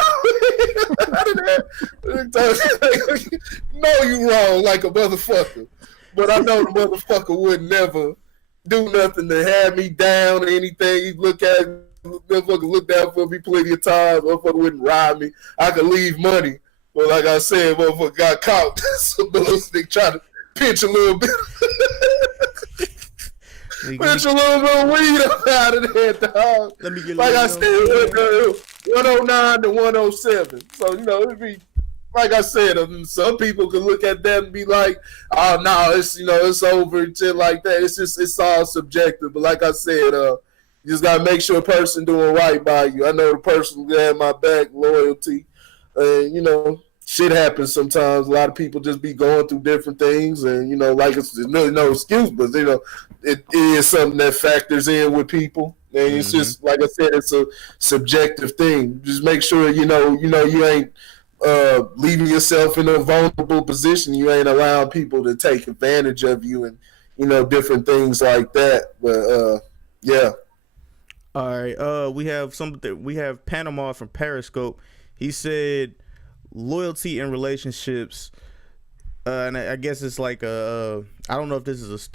No, you wrong like a motherfucker. But I know the motherfucker would never do nothing to have me down or anything. He'd look at me. Motherfucker look down for me plenty of times. Motherfucker wouldn't rob me. I could leave money. But like I said, motherfucker got caught. So nigga tried to pinch a little bit. Pinch a little bit of weed up out of there, dog. Let me get like I said, 109 to 107. So, you know, it'd be, like I said, some people could look at that and be like, oh, no, it's, you know, it's over and shit like that. It's all subjective. But like I said, you just gotta make sure a person doing right by you. I know the person that had my back, loyalty. You know, shit happens sometimes. A lot of people just be going through different things, and you know, like it's really no excuse, but you know, it is something that factors in with people. And it's just like I said, it's a subjective thing. Just make sure you know you ain't leaving yourself in a vulnerable position. You ain't allowing people to take advantage of you, and you know, different things like that. But yeah. All right, we have Panama from Periscope. He said loyalty in relationships, and I guess it's like I don't know if this is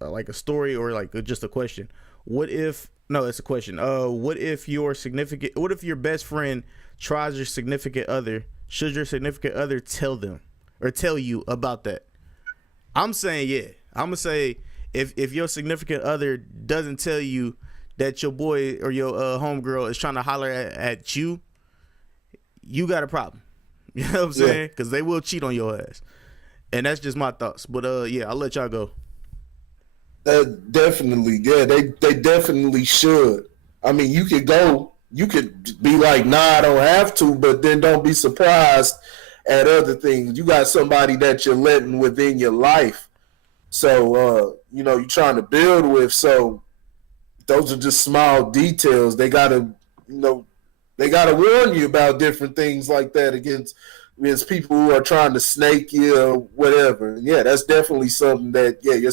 like a story or like just a question. It's a question. What if your best friend tries your significant other? Should your significant other tell them or tell you about that? I'm saying yeah. I'm gonna say if your significant other doesn't tell you that your boy or your homegirl is trying to holler at you, you got a problem. You know what I'm saying? Because they will cheat on your ass. And that's just my thoughts. But yeah, I'll let y'all go. Definitely, yeah. They definitely should. I mean, you could be like, nah, I don't have to, but then don't be surprised at other things. You got somebody that you're letting within your life. So, you know, you're trying to build with. So, those are just small details. They gotta warn you about different things like that against It's people who are trying to snake you or whatever. Yeah, that's definitely something that your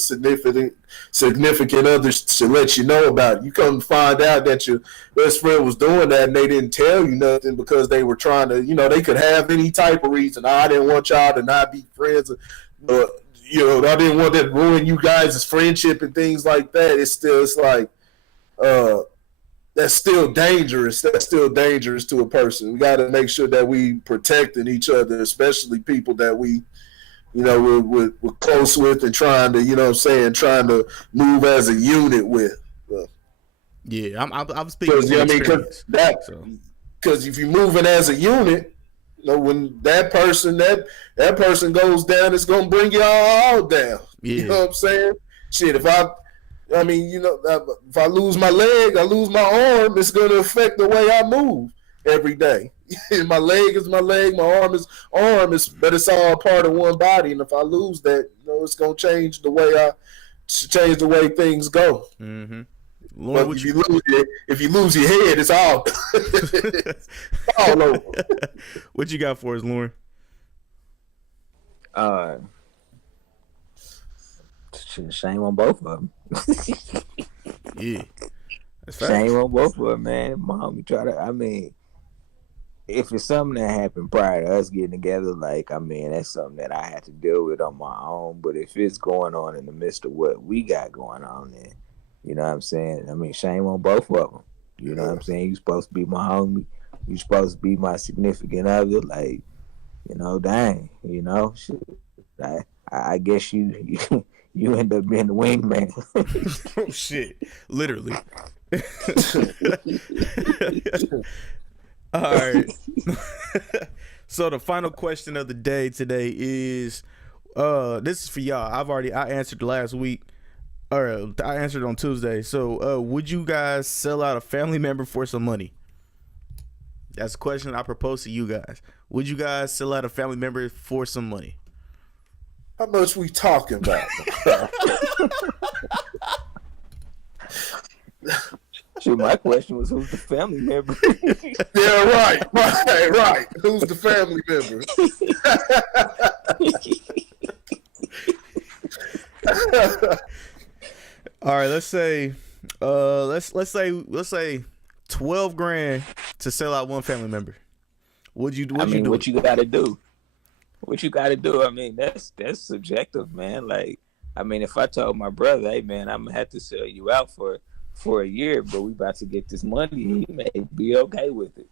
significant others should let you know about. You come to find out that your best friend was doing that and they didn't tell you nothing because they were trying to, they could have any type of reason. I didn't want y'all to not be friends. I didn't want that to ruin you guys' friendship and things like that. It's like, that's still dangerous. That's still dangerous to a person. We got to make sure that we protecting each other, especially people that we, we're close with and trying to, trying to move as a unit with. Yeah, I'm speaking from experience. Because if you're moving as a unit, when that person goes down, it's gonna bring you all down. Yeah. You know what I'm saying? Shit, if I lose my leg, I lose my arm, it's going to affect the way I move every day. My leg is my leg, my arm is, but it's all part of one body. And if I lose that, it's going to change the way things go. Mm-hmm. Lauren, but if you lose your head, it's all, all over. What you got for us, Lauren? Shame on both of them. Yeah, shame on both of them, man. Mom, if it's something that happened prior to us getting together, that's something that I had to deal with on my own. But if it's going on in the midst of what we got going on, then you know what I'm saying. Shame on both of them. You know what I'm saying. You supposed to be my homie. You supposed to be my significant other. Dang. Shit. I guess you. You end up being the wingman. Oh, shit. Literally. All right. So the final question of the day today is, this is for y'all. I answered last week, or I answered on Tuesday. So would you guys sell out a family member for some money? That's a question I propose to you guys. Would you guys sell out a family member for some money? How much we talking about? Shoot, my question was, who's the family member? Yeah, right. Who's the family member? All right, let's say $12,000 to sell out one family member. What you do? What you gotta do? What you got to do? That's subjective, man. If I told my brother, hey, man, I'm going to have to sell you out for a year, but we about to get this money, he may be okay with it.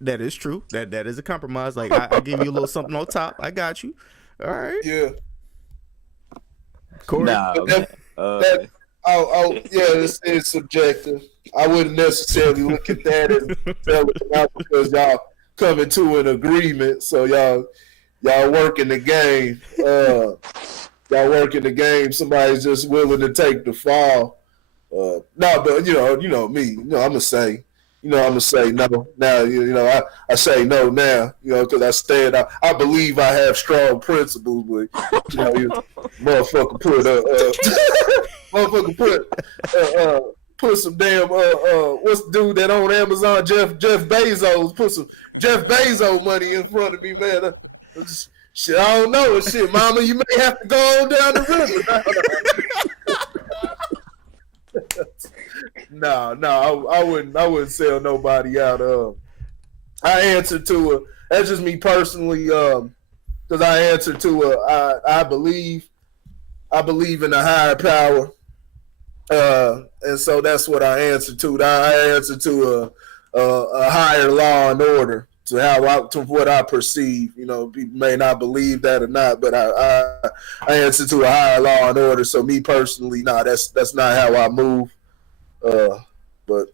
That is true. That is a compromise. I give you a little something on top. I got you. All right. Yeah. Corey? It's subjective. I wouldn't necessarily look at that and sell it out because y'all coming to an agreement, so y'all working the game. Y'all working the game. Somebody's just willing to take the fall. But you know me. I'm gonna say no. Now, I say no now. Because I stand. I believe I have strong principles, but motherfucker put some damn what's the dude that on Amazon, Jeff Bezos, put some Jeff Bezos money in front of me, man. Shit, I don't know. Shit, mama, you may have to go on down the river. No, I wouldn't sell nobody out. I answer to that's just me personally, because I answer to I believe in a higher power. And so that's what I answer to. I answer to a higher law and order, to what I perceive. People may not believe that or not, but I answer to a higher law and order. So me personally, that's not how I move. But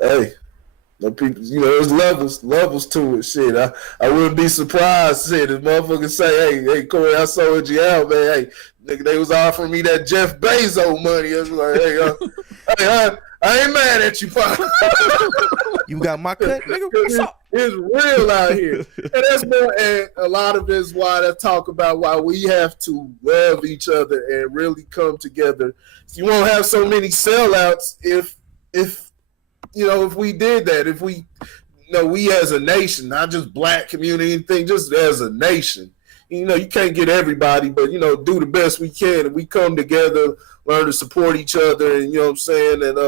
hey, people, there's levels to it. Shit, I wouldn't be surprised. Shit, if motherfuckers say, hey, Corey, I sold you out, man. Hey, nigga, they was offering me that Jeff Bezos money. I was like, hey, I ain't mad at you, Pop. You got my cut, nigga. What's up? It's real out here, and that's more. And a lot of it is why I talk about why we have to love each other and really come together. So you won't have so many sellouts if we did that. If we we as a nation, not just black community thing, just as a nation. You can't get everybody, but do the best we can, and we come together, learn to support each other, and what I'm saying, and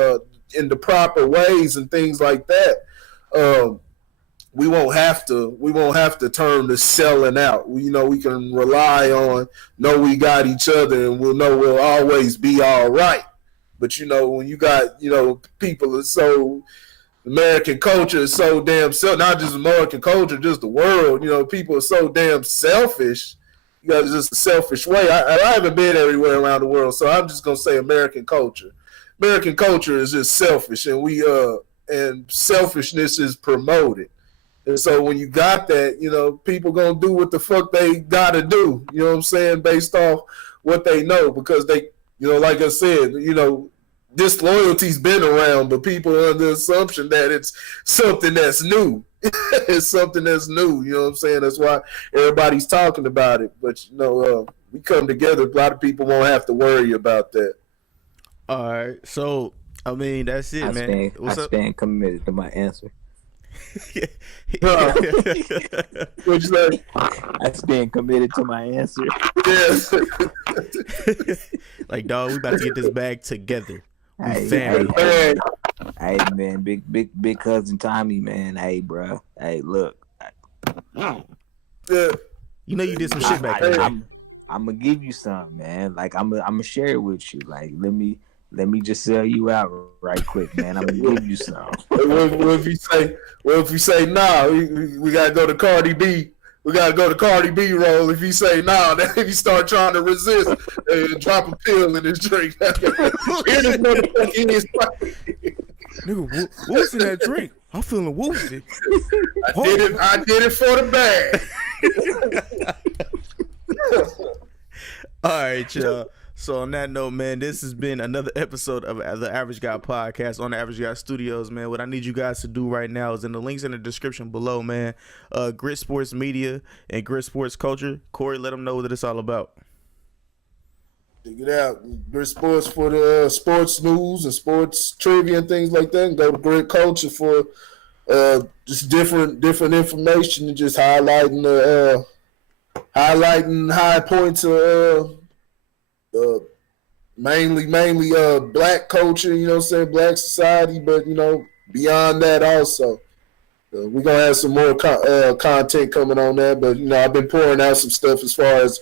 in the proper ways and things like that. We won't have to turn to selling out. We can rely on know we got each other, and we'll know we'll always be all right. But when you got people are so American culture is so damn not just American culture, just the world. People are so damn selfish. You got just a selfish way. I haven't been everywhere around the world, so I'm just gonna say American culture. American culture is just selfish, and and selfishness is promoted. And so when you got that, people gonna do what the fuck they gotta do. You know what I'm saying? Based off what they know, because they, like I said, disloyalty's been around, but people are under the assumption that it's something that's new. It's something that's new. You know what I'm saying? That's why everybody's talking about it. But we come together. A lot of people won't have to worry about that. All right. So I mean, that's it, man. I stand committed to my answer. What'd you say? I stand committed to my answer. Yes. Like, dog, we about to get this bag together. Hey, man, big cousin Tommy, man. Hey, bro. Hey, look. Yeah. You did some shit back there. I'm gonna give you some, man. Like I'm gonna share it with you. Like let me just sell you out right quick, man. I'm gonna give you some. What if you say nah? We gotta go to Cardi B. We gotta go to Cardi B role. If you say nah, then if you start trying to resist and drop a pill in his drink. Here this motherfucker is. Nigga, what's in that drink? I'm feeling woozy. I did it for the bag. All right, y'all. So on that note, man, this has been another episode of the Average Guy Podcast on the Average Guy Studios, man. What I need you guys to do right now is in the links in the description below, man. Grit Sports Media and Grit Sports Culture. Corey, let them know what it's all about. Check it out. Grit Sports for the sports news and sports trivia and things like that. And go to Grit Culture for just different information and just highlighting high points of mainly black culture, you know what I'm saying, black society, but beyond that also. We're gonna have some more content coming on that, but I've been pouring out some stuff as far as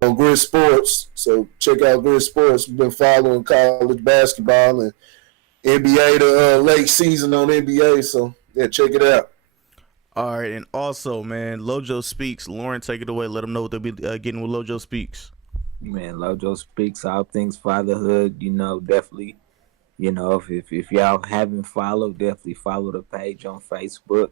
Grit Sports, so check out Grit Sports. We've been following college basketball and NBA, the late season on NBA, so yeah, check it out. All right, and also, man, Lojo Speaks. Lauren, take it away. Let them know what they'll be getting with Lojo Speaks. Man, Lojo Speaks, all things fatherhood, definitely, if y'all haven't followed, definitely follow the page on Facebook.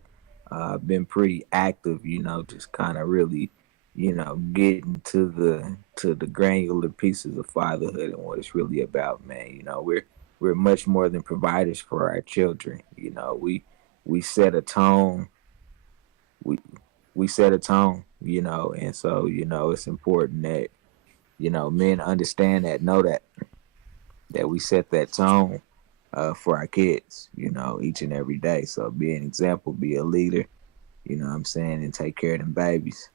Been pretty active, just kind of really, getting to the granular pieces of fatherhood and what it's really about, man. We're much more than providers for our children. We set a tone. We set a tone, and so, it's important that, men understand that, know that we set that tone for our kids, each and every day. So be an example, be a leader, what I'm saying, and take care of them babies.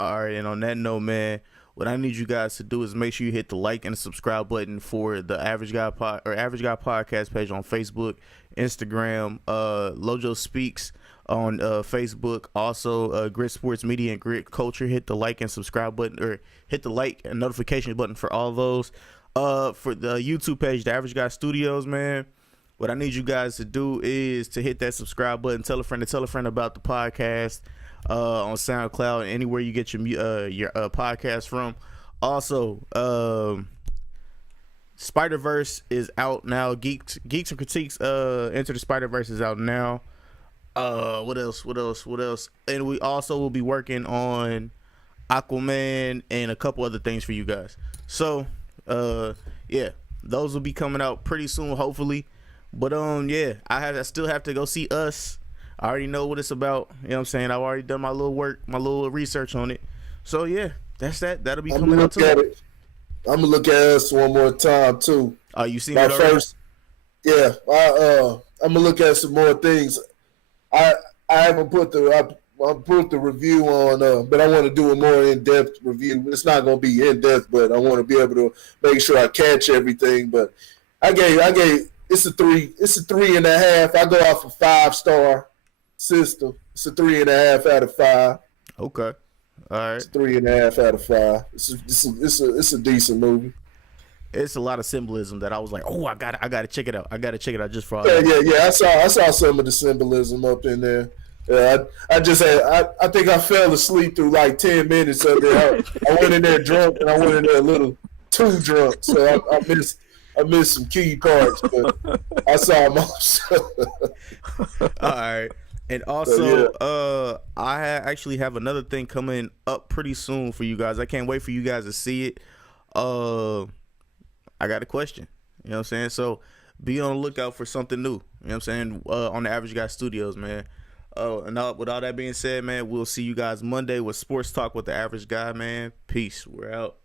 All right, and on that note, man, what I need you guys to do is make sure you hit the like and the subscribe button for the Average Guy Average Guy Podcast page on Facebook, Instagram, Lojo Speaks on Facebook, also Grit Sports Media and Grit Culture. Hit the like and subscribe button, or hit the like and notification button for all those. For the YouTube page, the Average Guy Studios, man, what I need you guys to do is to hit that subscribe button, tell a friend about the podcast on SoundCloud and anywhere you get your podcast from. Also, Spider-Verse is out now. Geeks and Critiques Enter the Spider-Verse is out now. What else? And we also will be working on Aquaman and a couple other things for you guys. So, yeah, those will be coming out pretty soon, hopefully. But yeah, I still have to go see Us. I already know what it's about. You know what I'm saying? I've already done my little work, my little research on it. So yeah, that's that. That'll be coming out too. I'm gonna look at Us one more time too. Oh, you seen it already? First? Yeah, I'm gonna look at some more things. I haven't put I put the review on, but I want to do a more in depth review. It's not going to be in depth, but I want to be able to make sure I catch everything. But I gave it's a 3.5. I go off a 5-star system. It's a 3.5 out of 5. Okay. All right. It's 3.5 out of 5. It's a decent movie. It's a lot of symbolism that I was like, oh, I gotta check it out. I gotta check it out just for all Yeah, that. yeah. I saw some of the symbolism up in there. Yeah, I think I fell asleep through like 10 minutes of it. I went in there drunk, and I went in there a little too drunk, so I missed some key parts, but I saw most. All right. And also, I actually have another thing coming up pretty soon for you guys. I can't wait for you guys to see it. I got a question. You know what I'm saying? So be on the lookout for something new. You know what I'm saying? On the Average Guy Studios, man. With all that being said, man, we'll see you guys Monday with Sports Talk with the Average Guy, man. Peace. We're out.